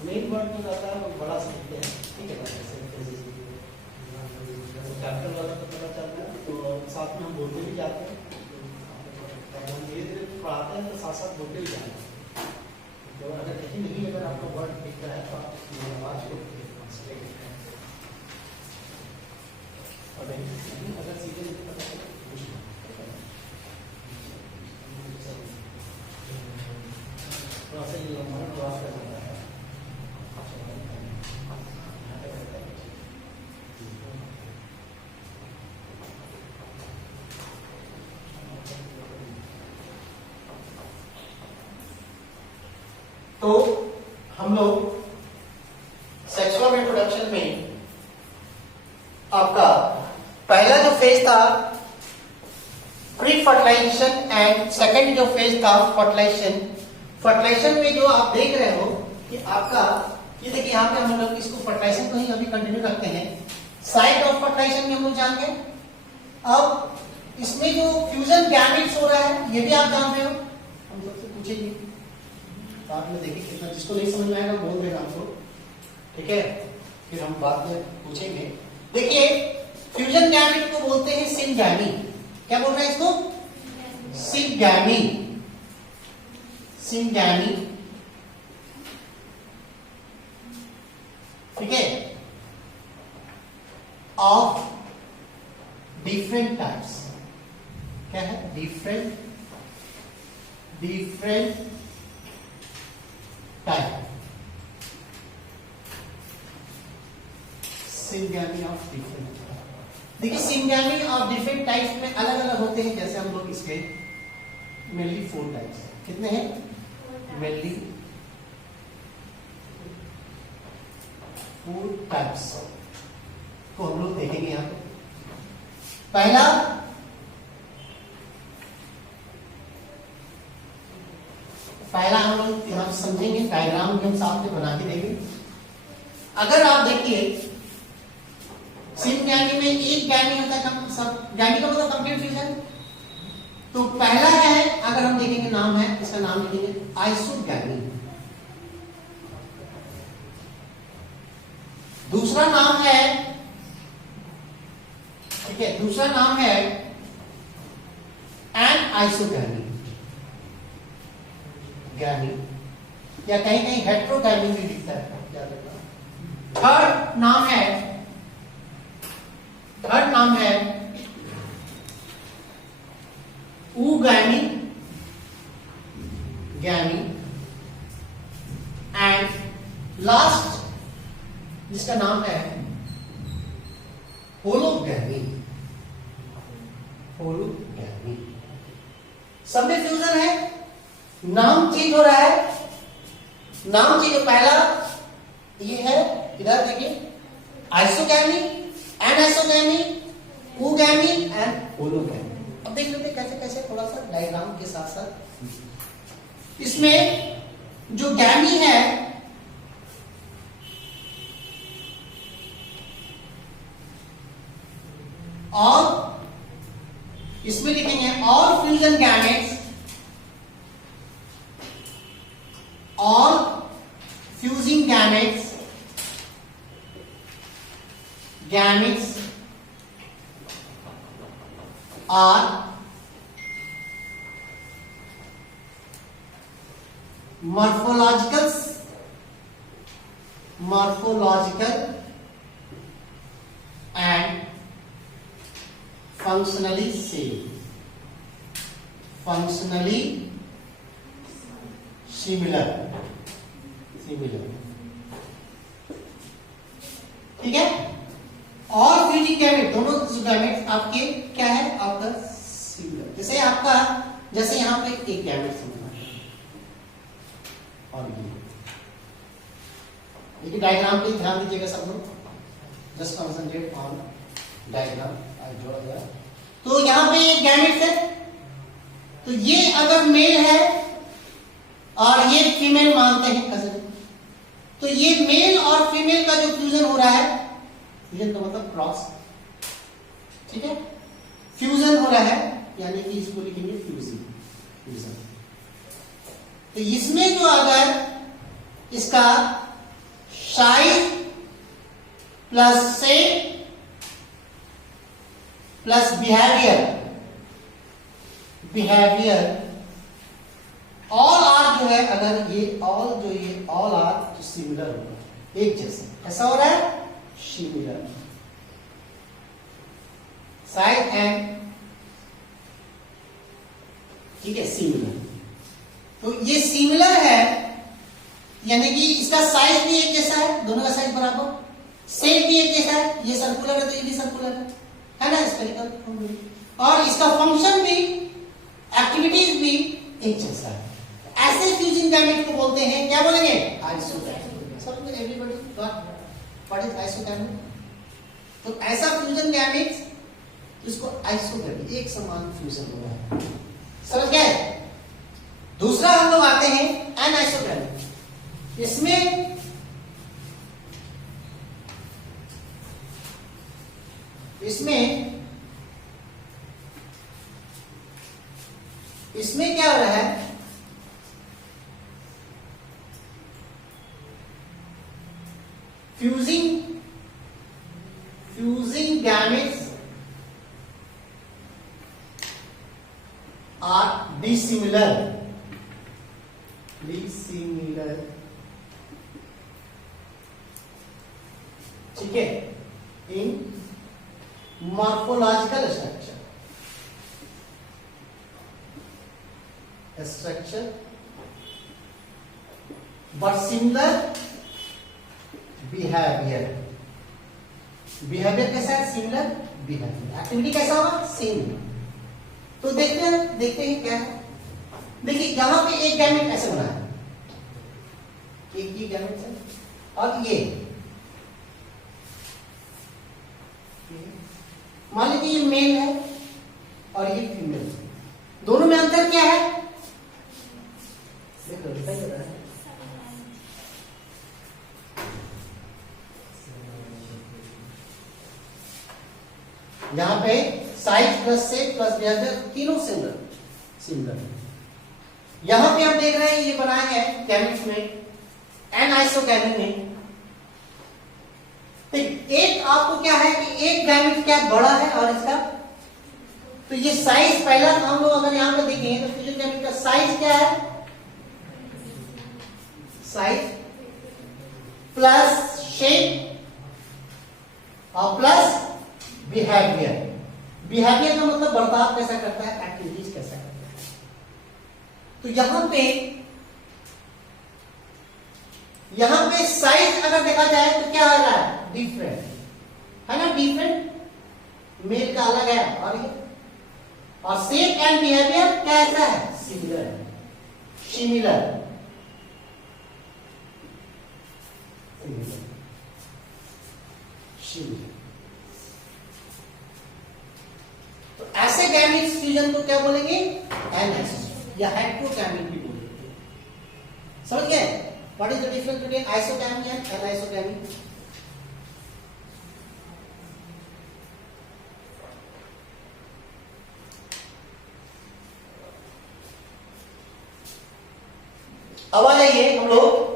मेन वर्ड तो ज्यादा बड़ा सकते हैं, ठीक है कैपिटल वाला तो पता चलता है, तो साथ में हम बोलते भी जाते हैं, हम धीरे धीरे पढ़ाते हैं तो साथ साथ बोलते भी जाते हैं। तो अगर कहीं नहीं अगर आपका वर्ड दिख रहा है तो आप आवाज को अगर सीधे नहीं पता चले थोड़ा सा ये लंबा प्रयास कर सकता है। तो हम लोग सेक्सुअल रिप्रोडक्शन में आपका पहला जो फेज था प्री फर्टिलाइजेशन एंड सेकंड जो फेज था फर्टिलाइजेशन में जो आप देख रहे हो कि आपका ये देखिए यहाँ पे हम लोग इसको फर्टिलाइजेशन को ही अभी कंटिन्यू करते हैं। साइट ऑफ फर्टिलाइजेशन में हम लोग जान गए। अब इसमें जो फ्यूजन गैमेट्स हो रहा है ये भी आप जान रहे हो, हम सबसे पूछेंगे तो आप में देखिए कितना, जिसको नहीं समझ में आएगा बोल देगा हमको, ठीक है, फिर हम बाद में पूछेंगे। देखिए फ्यूजन गैमेट को बोलते हैं सिंगैमी। क्या बोल रहे हैं इसको? सिंगैमी। सिंगैमी, ठीक है, ऑफ डिफरेंट टाइप्स। क्या है? Different type, syngamy of different. देखिए सिंगैमी ऑफ डिफरेंट टाइप्स में अलग अलग होते हैं, जैसे हम लोग इसके मेनली 4 टाइप्स। कितने हैं? मेनली 4 टाइप्स को हम लोग देखेंगे यहां पे। पहला हम लोग यहां समझेंगे, डायग्राम भी हम साथ में बना के देंगे। अगर आप देखिए सिंगैमी में एक गैमी होता है, गैमी का मतलब कंप्लीट फ्यूजन। तो पहला है, अगर हम देखेंगे नाम है, इसका नाम लिखेंगे आइसोगैमी। दूसरा नाम है, ठीक ठीक है, दूसरा नाम है एन आइसोगैमी, गैमी, या कहीं कहीं हेट्रोगैमी भी दिखता है, याद रखना। थर्ड नाम है ऊगैमी, गैमी, एंड लास्ट जिसका नाम है होलोगैमी, होलोगैमी। सब में फ्यूजन है, नाम चेंज हो रहा है, नाम चेंज, पहला ये है, इधर देखिए, isogamy, anisogamy, oogamy and hologamy. अब देख लेते कैसे कैसे, थोड़ा सा डायग्राम के साथ साथ। इसमें जो गैमी है, और इसमें लिखेंगे all fusion gametes, all fusing gametes, gametes are morphological and functionally same, functionally similar, ठीक है। और फ्यूजिंग गैमेट, दोनों गैमेट आपके क्या है, आपका सिमिलर। जैसे आपका, जैसे यहां पे एक गैमेट समझना है, और ये डायग्राम पे ध्यान दीजिएगा सब लोग, जस्ट कंसंट्रेट ऑन डायग्राम जोड़ा गया। तो यहां पे एक गैमेट है, तो ये अगर मेल है और ये फीमेल मानते हैं कजन, तो ये मेल और फीमेल का जो फ्यूजन हो रहा है, फ्यूजन का मतलब क्रॉस, ठीक है, फ्यूजन हो रहा है, यानी कि इसको लिखेंगे फ्यूजन। तो इसमें जो अगर इसका size plus shape plus behaviour all are जो है, अगर ये ऑल जो ये ऑल आर तो सिमिलर होगा, एक जैसे। ऐसा हो रहा है, सिमिलर साइज एंड, ठीक है, सिमिलर। तो ये सिमिलर है, यानी कि इसका साइज भी एक जैसा है, दोनों का साइज बराबर, शेप भी एक जैसा है, ये सर्कुलर है तो ये भी सर्कुलर है ना, स्फेरिकल। और इसका फंक्शन भी, एक्टिविटीज भी एक जैसा है। ऐसे फ्यूजन गैमेट को बोलते हैं, क्या बोलेंगे, आइसोगैमेट। सब में एवरीबॉडी गॉट व्हाट इज आइसोगैमेट। तो ऐसा फ्यूजन गैमेट, इसको आइसोगैमेट, एक समान फ्यूजन हो रहा है, समझ गए। दूसरा हम लोग आते हैं एनाइसोगैमेट। इसमें क्या हो रहा है, फ्यूजिंग गैमेट्स आर डिसिमिलर, ठीक है, in morphological structure but similar behaviour कैसा है, सिमिलर बिहेवियर, एक्टिविटी कैसा होगा, सेम। तो देखते हैं क्या है। देखिए यहां पे एक गैमेट ऐसे बना है, एक ये गैमेट है, और ये मान लीजिए ये मेल है और ये फीमेल, दोनों में अंतर क्या है, देखो दिखाई दे रहा है, यहां पे size plus shape plus behaviour तीनों सिमिलर। यहां पे हम देख रहे हैं ये बनाए हैं गैमेट्स में, एनाइसोगैमी में तो एक आपको क्या है कि एक गैमेट क्या बड़ा है और इसका, तो ये साइज पहला हम लोग अगर यहां पर देखें तो फ्यूजन गैमेट का साइज क्या है, साइज प्लस शेप और प्लस बिहेवियर। बिहेवियर का मतलब बर्ताव कैसा करता है, एक्टिविटीज कैसा करता है। तो यहां पे साइज अगर देखा जाए तो क्या आ रहा है, डिफरेंट है ना, डिफरेंट मेल का अलग है और शेप एंड बिहेवियर कैसा है, सिमिलर, सिमिलर, सिमिलर। तो ऐसे गैमेट्स फ्यूजन को क्या बोलेंगे, एनएस या हेटेरोगैमेट भी बोलेंगे। समझ गए what is the difference between isogamy and anisogamy. अब आ जाइए हम लोग,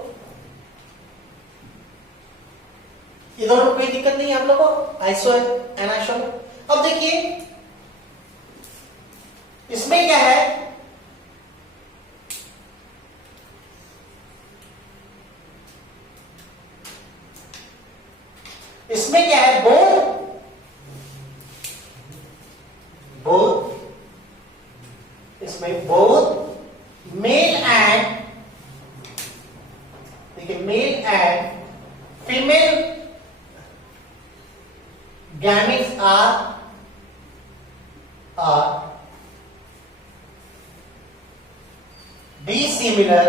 ये दोनों कोई दिक्कत नहीं है आप लोगों को, आइसो एनाइसो। अब देखिए इसमें क्या है, इसमें क्या है, बोथ इसमें बोथ मेल एंड, देखिए mail and female gametes are dissimilar,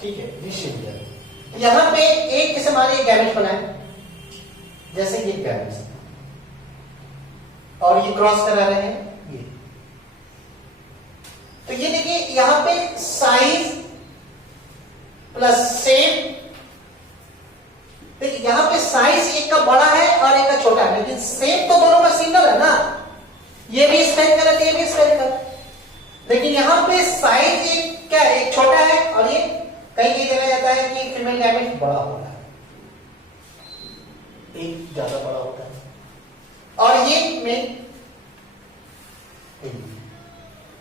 ठीक है, डिसिमिलर। यहां पे एक जैसे हमारे गैमेट बना है, जैसे ये गैमेट और ये क्रॉस करा रहे हैं ये, तो ये देखिए यहां पे साइज प्लस शेप, देखिए यहां पे साइज एक का बड़ा है और एक का छोटा है, लेकिन शेप तो दोनों का सिंगल है ना, ये भी स्फेरिकल है, ये भी स्फेरिकल, लेकिन यहां पे साइज एक क्या है, एक छोटा है और ये कहीं देखा जाता है कि फीमेल गैमेट बड़ा होता है, एक ज्यादा बड़ा होता है, और ये मेल।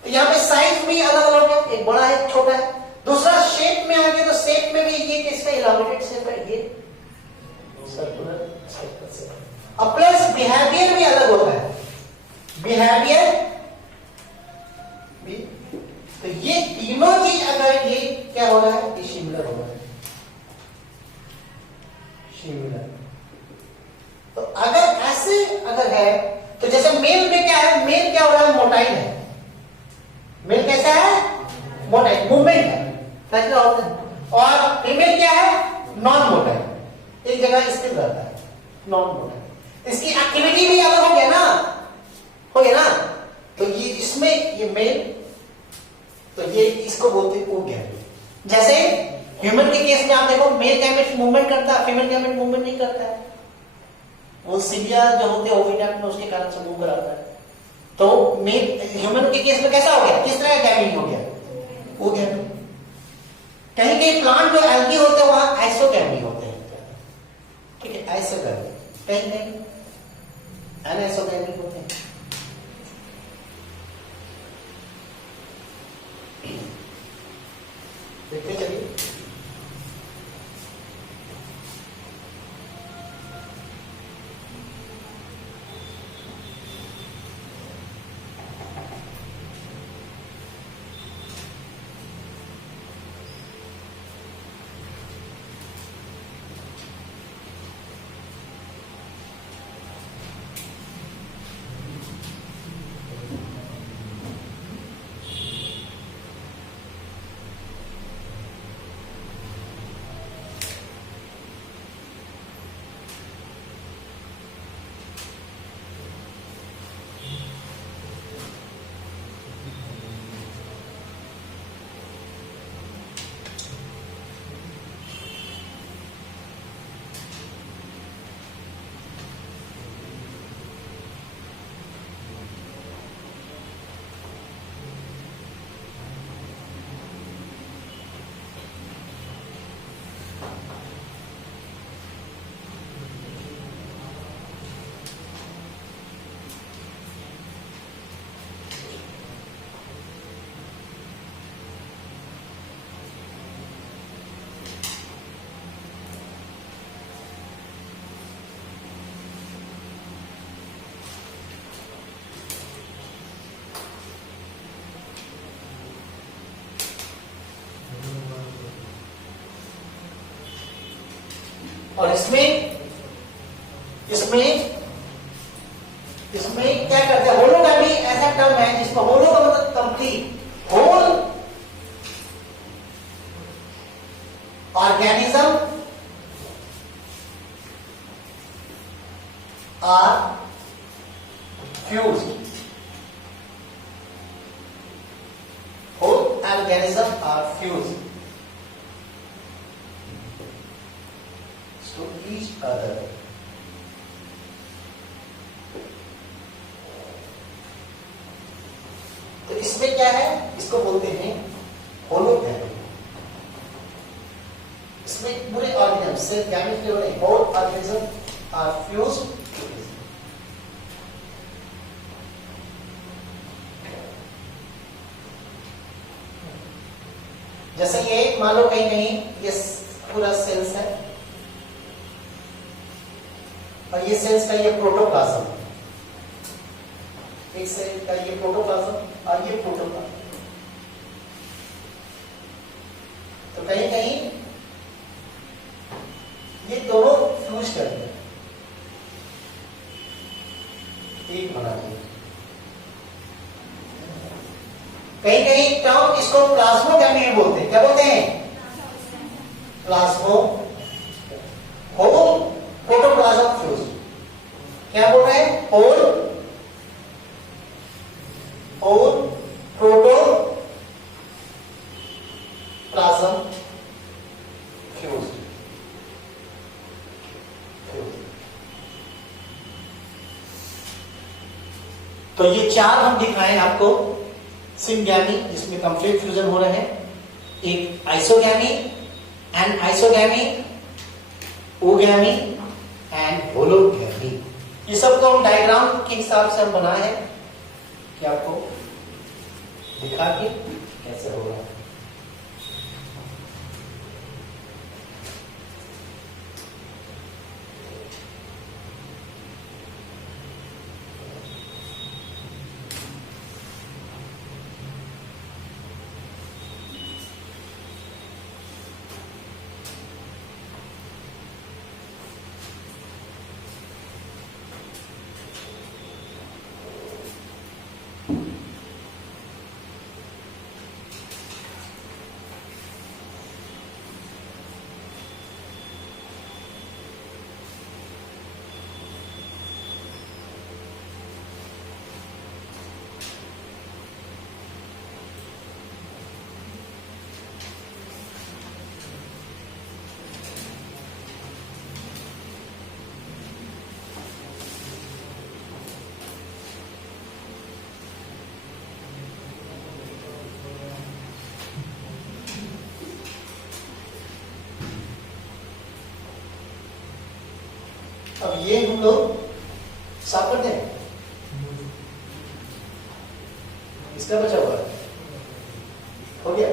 तो यहां पे साइज भी अलग अलग है, एक बड़ा है एक छोटा है। दूसरा शेप में आ गया, तो शेप में भी ये किसका इलाबोरेटेड शेप है, ये सर्कुलर शेप। अब प्लस बिहेवियर भी अलग होता है, बिहेवियर भी, तो ये तीनों चीज अगर ये क्या हो रहा है, ये सिमिलर हो रहा है, सिमिलर। तो अगर ऐसे अगर है, तो जैसे मेल में क्या है, मेल क्या हो रहा है, मोटाई है, मेल कैसा है, मोटाई, मूवमेंट है, और फीमेल क्या है, नॉन मोटाई, एक जगह स्थिर रहता है, नॉन मोटाई। इसकी एक्टिविटी भी अलग हो गया ना, हो गया ना, तो ये इसमें ये मेल, तो ये इसको बोलते हो गया। जैसे ह्यूमन के केस में आप देखो, मेल गैमेट मूवमेंट करता है, फीमेल गैमेट मूवमेंट नहीं करता है, वो सिलिया जो होते हैं ओविडक्ट में उसके कारण से मूव कराता है। तो मेल ह्यूमन के केस में कैसा हो गया, किस तरह का गैमेट हो गया, वो गैमेट। कहीं कहीं प्लांट जो एल्गी होते हैं वहां आइसोगैमी होते हैं, ठीक है, आइसोगैमी, कहीं कहीं एनाइसोगैमी होते हैं। देखते चलिए, और इसमें क्या करते हैं, होलोगैमी ऐसा टर्म है जिसमें होलो का मतलब complete, whole organism are fused, whole organism are fused to each other. तो इसमें क्या है, इसको बोलते हैं होलोगैमी। इसमें पूरे ऑर्गेनिज्म से गैमेट केवल नहीं, होल ऑर्गेनिज्म आर फ्यूज्ड। जैसे ये मान लो कहीं कहीं ये पूरा सेल्स है और ये सेल्स का ये प्रोटोप्लाज्म, एक सेल का ये प्रोटोप्लाज्म और ये प्रोटोप्लाज्म, तो कहीं कहीं ये दोनों फ्यूज करते हैं, एक बना दिया। कहीं कहीं टर्म इसको प्लाज्मोगैमी भी बोलते हैं। क्या बोलते हैं? Plasmo, whole protoplasm fuse. क्या बोल रहे हैं? Whole protoplasm fuse. तो ये चार हम दिखाए आपको, सिंगैमी जिसमें कंप्लीट फ्यूजन हो रहे हैं, एक isogamy, and isogamy, ओगैमी and hologamy. ये सब तो हम डायग्राम के हिसाब से हम बनाए हैं कि आपको दिखा के कैसे होगा। अब ये हम लोग साफ कर दें, इसका बचा हुआ है, हो गया।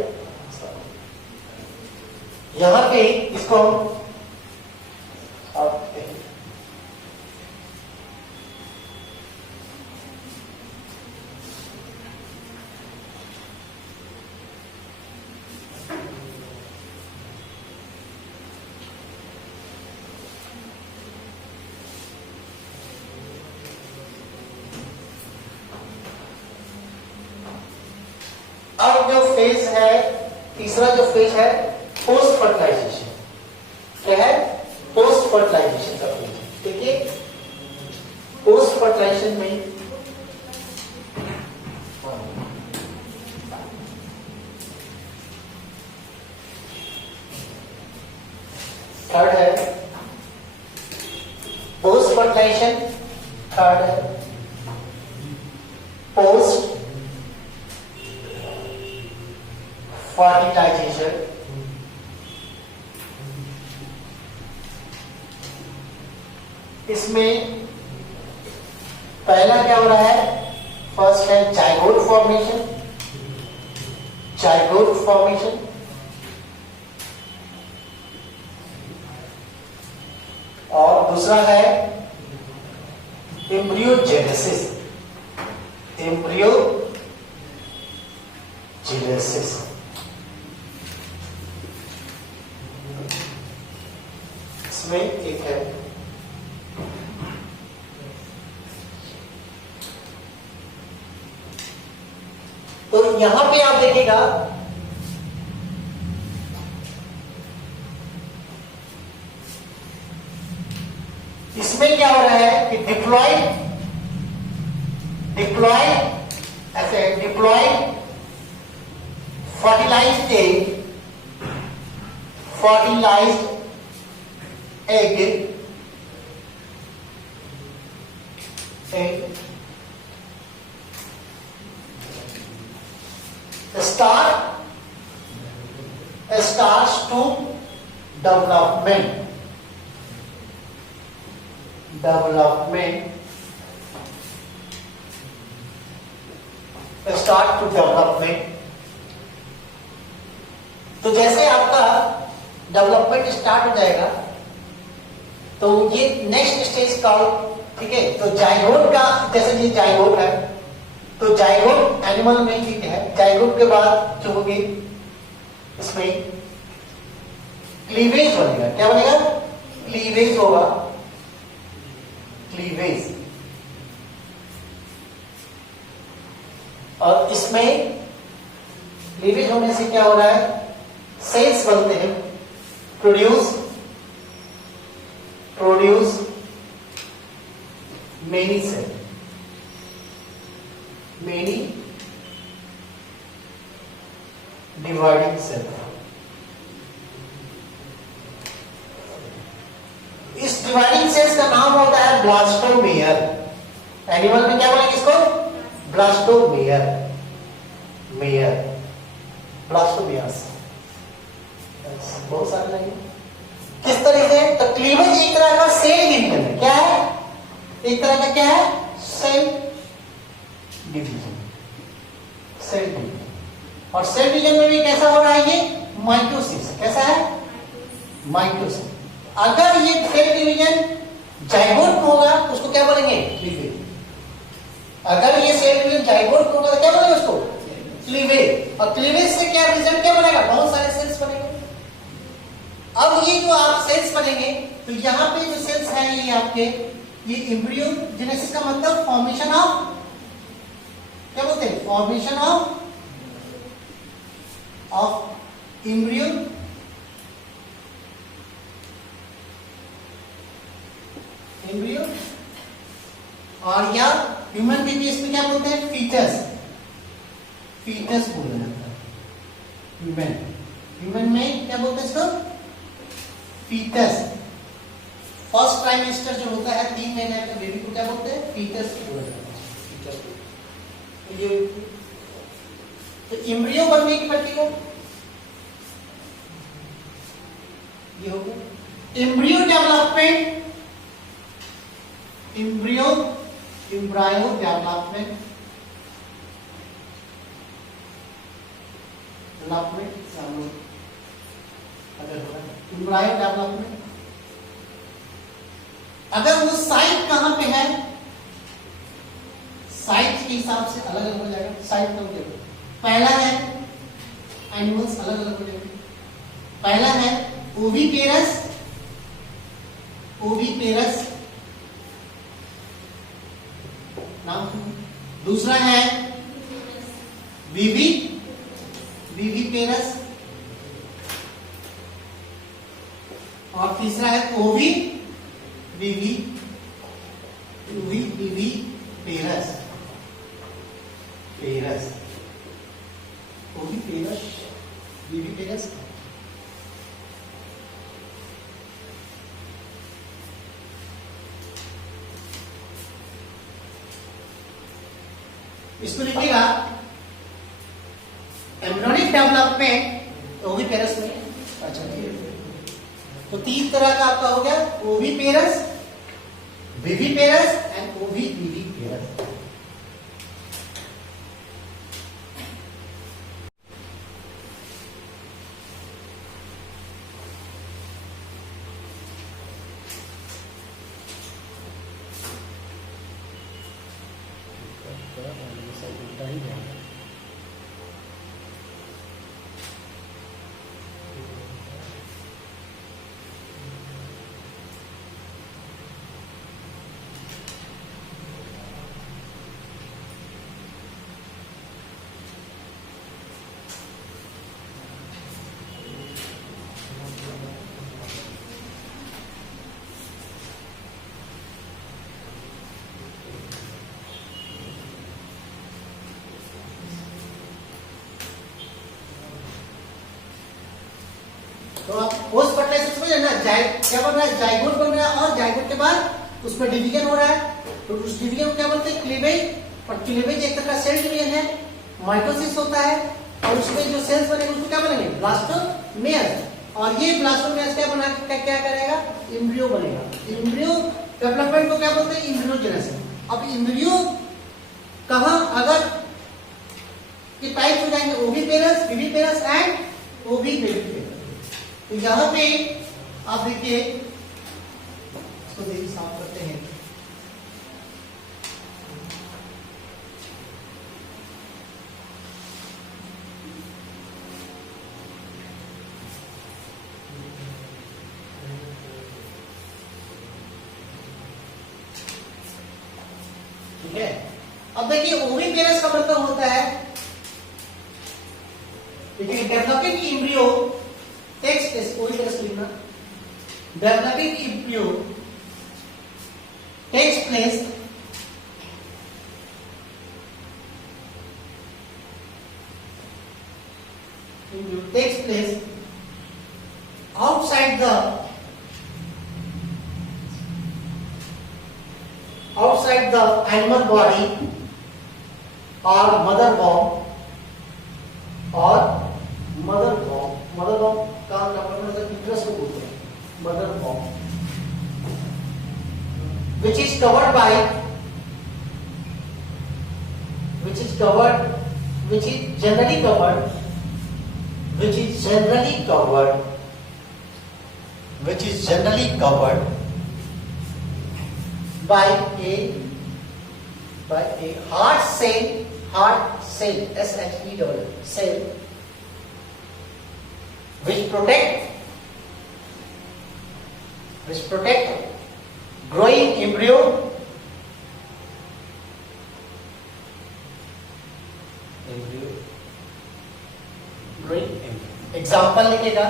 यहां पे इसको हम अब जो फेज है, तीसरा जो फेज है पोस्ट फर्टिलाइजेशन, क्या है? पोस्ट फर्टिलाइजेशन का फेज। ठीक है, पोस्ट फर्टिलाइजेशन में थर्ड है पोस्ट फर्टिलाइजेशन, थर्ड है पोस्ट फर्टिलाइजेशन। इसमें पहला क्या हो रहा है? फर्स्ट है जाइगोट फॉर्मेशन, जाइगोट फॉर्मेशन, और दूसरा है एम्ब्रियोजेनेसिस, एम्ब्रियोजेनेसिस। इसमें एक है तो यहां पे आप देखिएगा इसमें क्या हो रहा है कि डिप्लॉयड ऐसे diploid fertilized egg starts to development start to development। तो जैसे आपका डेवलपमेंट स्टार्ट हो जाएगा तो ये नेक्स्ट स्टेज का, ठीक है, तो जाइगोट का, जैसे ये जाइगोट है तो जाइगोट एनिमल में ठीक है, जाइगोट के बाद जो होगी इसमें क्लीवेज बनेगा। क्या बनेगा? क्लीवेज होगा, क्लीवेज। और इसमें क्लीवेज होने से क्या हो रहा है, सेल्स बनते हैं, produce many cell, many dividing cell. इस डिवाइडिंग सेल्स का नाम होता है ब्लास्टोमेयर। एनिमल में क्या बोलेंगे इसको? Blastomere, blastomeres. बहुत सारे लगे किस तरह से, तो क्लीवेज एक तरह का सेल डिवीजन है। क्या है? एक तरह का क्या है? Cell division, cell division. और सेल डिवीजन में भी कैसा हो रहा है ये? माइटोसिस। कैसा है? माइटोसिस। अगर ये सेल डिवीजन जाइगोट में होगा तो उसको क्या बोलेंगे? क्लीवेज। अगर ये सेल डिवीजन जाइगोट में होगा तो क्या बोलेंगे उसको? क्लीवेज। और क्लीवेज से क्या रिजल्ट क्या बनेगा? बहुत सारे सेल्स बनेंगे। अब ये जो आप सेल्स बनेंगे तो यहाँ पे जो सेल्स हैं ये आपके, ये एम्ब्रियोजेनेसिस का मतलब फॉर्मेशन ऑफ, क्या बोलते हैं? फॉर्मेशन ऑफ एम्ब्रियो, और या ह्यूमन बेबी इसमें क्या बोलते हैं? फीटस बोला जाता है। ह्यूमन में क्या बोलते हैं इसको? फीटस। फर्स्ट ट्राइमेस्टर जो होता है 3 महीने का बेबी को क्या बोलते हैं? फीटस बोला जाता है। ये तो एम्ब्रियो बनने की प्रक्रिया ये हो गया। Embryo development, embryo development, embryo development. अगर वो साइट कहां पे है, साइट के हिसाब से अलग अलग हो जाएगा। साइट कब देगा? पहला है एनिमल्स अलग अलग हो जाएंगे। पहला है ओविपेरस, नाम। दूसरा है विविपेरस, और तीसरा है विविपेरस। विविपेरस। इसको लिखिएगा एम्ब्रियोनिक डेवलपमेंट ओविपेरस में। अच्छा, तो 3 तरह का आपका हो गया, ओविपेरस, विविपेरस एंड ओविविपेरस। तो आप पोस्ट फर्टिलाइजेशन समझ रहे ना, क्या बन रहा है, जाइगोट बन रहा है और जाइगोट के बाद उसमें डिवीजन हो रहा है, तो उस डिवीजन को क्या बोलते हैं, क्लीवेज। और क्लीवेज एक तरह का सेल डिवीजन है, माइटोसिस होता है और उसमें जो सेल्स बनेंगे उसको क्या बनेंगे, ब्लास्टोमेयर्स। और ये ब्लास्टोमेयर्स क्या बना क्या करेगा, एम्ब्रियो बनेगा। एम्ब्रियो डेवलपमेंट को क्या बोलते हैं, एम्ब्रियोजेनेसिस। अब एम्ब्रियो कहां अगर कि टाइप्स हो जाएंगे, ओविपेरस, विविपेरस एंड ओविपेरिपेरस। तो यहां पे आप देखिए, इसको देखिए साफ करते हैं। ठीक है, अब देखिए ओविपेरस का मतलब होता है, देखिए डेवलपिंग एम्ब्रियो टेक्स्ट इस ओविपेरस लिखना, developing embryo takes place outside the animal body or mother womb का मतलब यूट्रस को बोलते हैं, mother womb, which is generally covered by a hard cell, S-H-E-L, cell, which protect growing embryo example लिखेगा,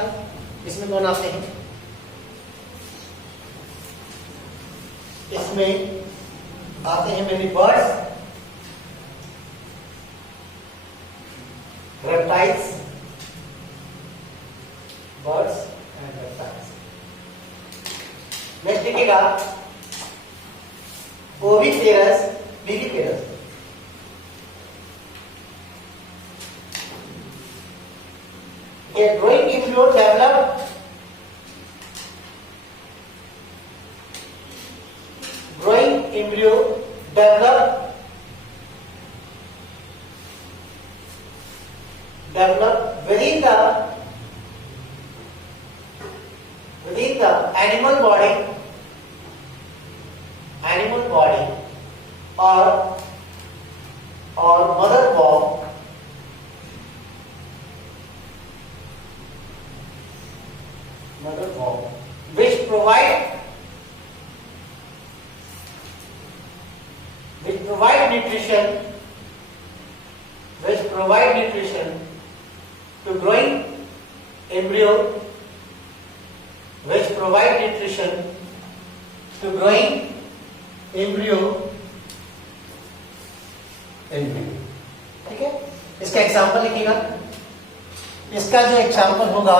इसमें कौन आते हैं, इसमें आते हैं मेरी birds, reptiles, birds and reptiles. Next लिखेगा oviparous, viviparous. A growing embryo develop within the animal body or mother womb, which provide nutrition to growing embryo, ठीक है। इसका एग्जाम्पल लिखिएगा, इसका जो एग्जाम्पल होगा,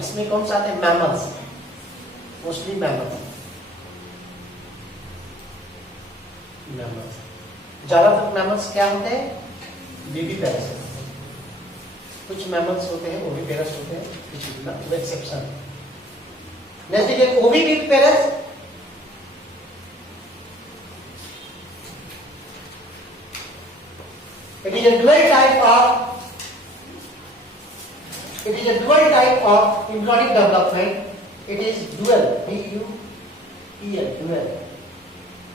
इसमें कौन सा आते हैं, मैमल्स, मोस्टली मैमल्स, ज्यादातर मैमल्स क्या होते हैं, विविपेरस। कुछ मैमल्स होते हैं ओविपेरस होते हैं, कुछ एक्सेप्शन। नेक्स्ट देखिए oviparous, it is a dual type of embryonic development. It is dual, D-U-E-L, dual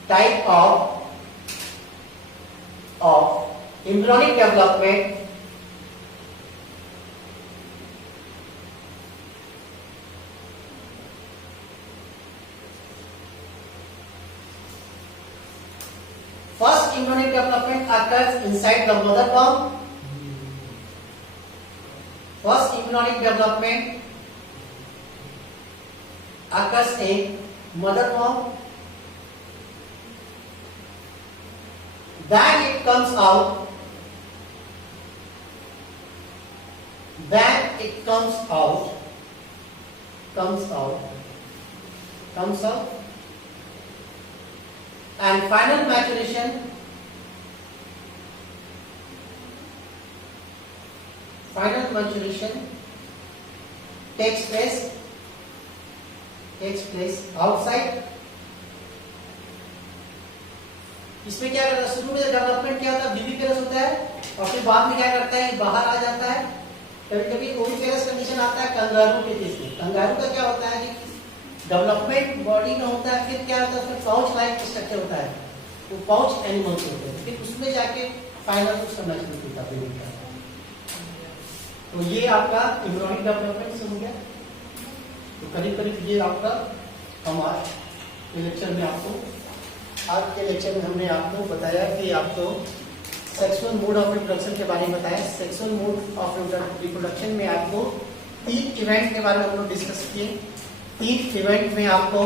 type of embryonic development First embryonic development occurs inside the mother womb. First embryonic development occurs in mother womb then it comes out, and final maturation takes place outside. इसमें क्या करता है, शुरू में development क्या होता है, बीबी पेरस होता है और फिर बाद में क्या करता है, बाहर आ जाता है। कभी कभी ओविपेरस कंडीशन आता है कंगारू के केस में। कंगारू का क्या होता है कि डेवलपमेंट बॉडी में होता है, फिर क्या होता है उसमें पाउच लाइक स्ट्रक्चर होता है, वो पाउच एनिमल्स होते हैं, फिर उसमें जाके फाइनल उसका मैच्योरिटी होता है। तो ये आपका एम्ब्रियोनिक डेवलपमेंट से हो गया। तो करीब करीब ये आपका हम आज के लेक्चर में हमने आपको बताया कि आपको सेक्सुअल मोड ऑफ रिप्रोडक्शन के बारे में बताया। सेक्सुअल मोड ऑफ रिप्रोडक्शन में आपको 3 इवेंट के बारे में हम लोग डिस्कस किए। 3 इवेंट में आपको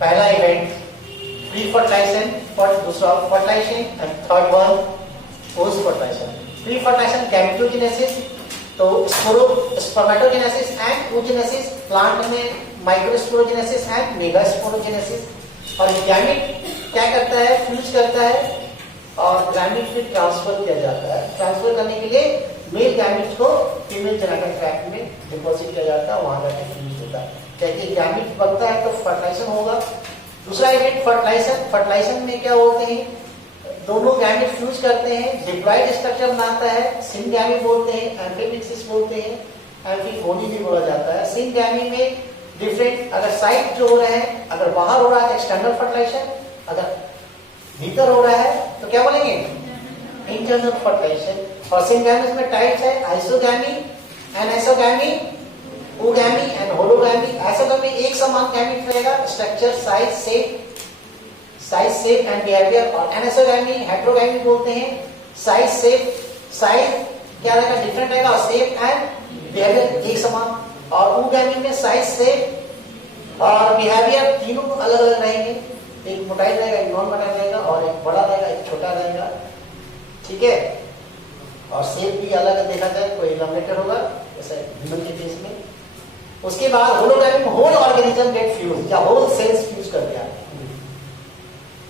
पहला इवेंट प्री फर्टिलाइजेशन, दूसरा fertilization and third one post fertilization. Pre fertilization gametogenesis, तो स्पर्मेटोजेनेसिस एंड oogenesis, प्लांट में माइक्रोस्पोरोजेनेसिस एंड मेगास्पोरोजेनेसिस। और गैमेट क्या करता है, फ्यूज करता है और गैमेट फिर ट्रांसफर किया जाता है। ट्रांसफर करने के लिए मेल गैमेट को फीमेल जेनेटिक ट्रैक्ट में डिपॉजिट किया जाता है, वहां जाकर फ्यूज होता है। जैसे गैमेट बनता है तो फर्टिलाइजेशन होगा। दूसरा इवेंट फर्टिलाइजेशन में क्या होते हैं, दोनों गैमेट फ्यूज करते हैं, डिप्लॉयड स्ट्रक्चर बनाता है, सिंगैमी बोलते हैं, एम्फिमिक्सिस बोलते हैं, एम्फिफोनी भी बोला जाता है। सिंगैमी में डिफरेंट, अगर साइड जो हो रहे हैं, अगर बाहर हो रहा है एक्सटर्नल फर्टिलाइजेशन, अगर भीतर हो रहा है तो क्या बोलेंगे, इंटरनल फर्टिलाइजेशन। और सिंगैमी में टाइप्स है, isogamy, anisogamy, oogamy and hologamy. Isogamy एक समान गैमेट रहेगा, structure, size, shape and behaviour. और एनेसोगैमी हेटेरोगैमी बोलते हैं, साइज क्या रहेगा, डिफरेंट रहेगा, और शेप एंड बिहेवियर एक समान। और ओगैमी में साइज, शेप और बिहेवियर तीनों अलग अलग रहेंगे। एक मोटाइल रहेगा, एक नॉन मोटाइल रहेगा, और एक बड़ा रहेगा, एक छोटा रहेगा, ठीक है। और शेप भी अलग देखा जाए, कोई इलामिनेटेड होगा जैसे ह्यूमन के केस में। उसके बाद होलोगैमी में होल ऑर्गेनिज्म गेट फ्यूज, या होल सेल्स फ्यूज कर दिया,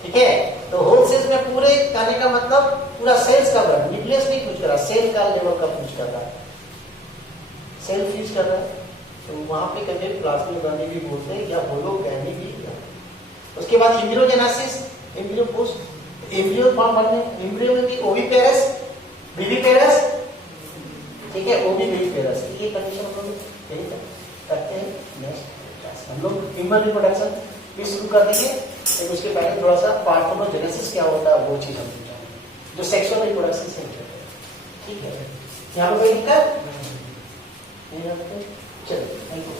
ठीक है। तो होल सेल्स में पूरे करने का मतलब पूरा सेल्स का ब्लड, न्यूक्लियस नहीं फ्यूज कर रहा, सेल का लेवल का फ्यूज कर रहा है, सेल फ्यूज कर रहा है। तो वहां पे कभी प्लाज्मोगैमी भी बोलते हैं या होलोगैमी भी। उसके बाद एम्ब्रियोजेनेसिस, एम्ब्रियो फॉर्म बनने, एम्ब्रियो में भी ओविपेरस, विविपेरस, ठीक है, ओविविपेरस, ये कंडीशन हम लोग यही करते हैं। नेक्स्ट हम लोग ह्यूमन रिप्रोडक्शन भी शुरू कर देंगे, लेकिन उसके पहले थोड़ा सा पार्थेनोजेनेसिस क्या होता है वो चीज हम समझेंगे, जो सेक्सुअल रिप्रोडक्शन से रिलेटेड है, ठीक है। यहाँ पे कोई दिक्कत नहीं, चलो थैंक यू।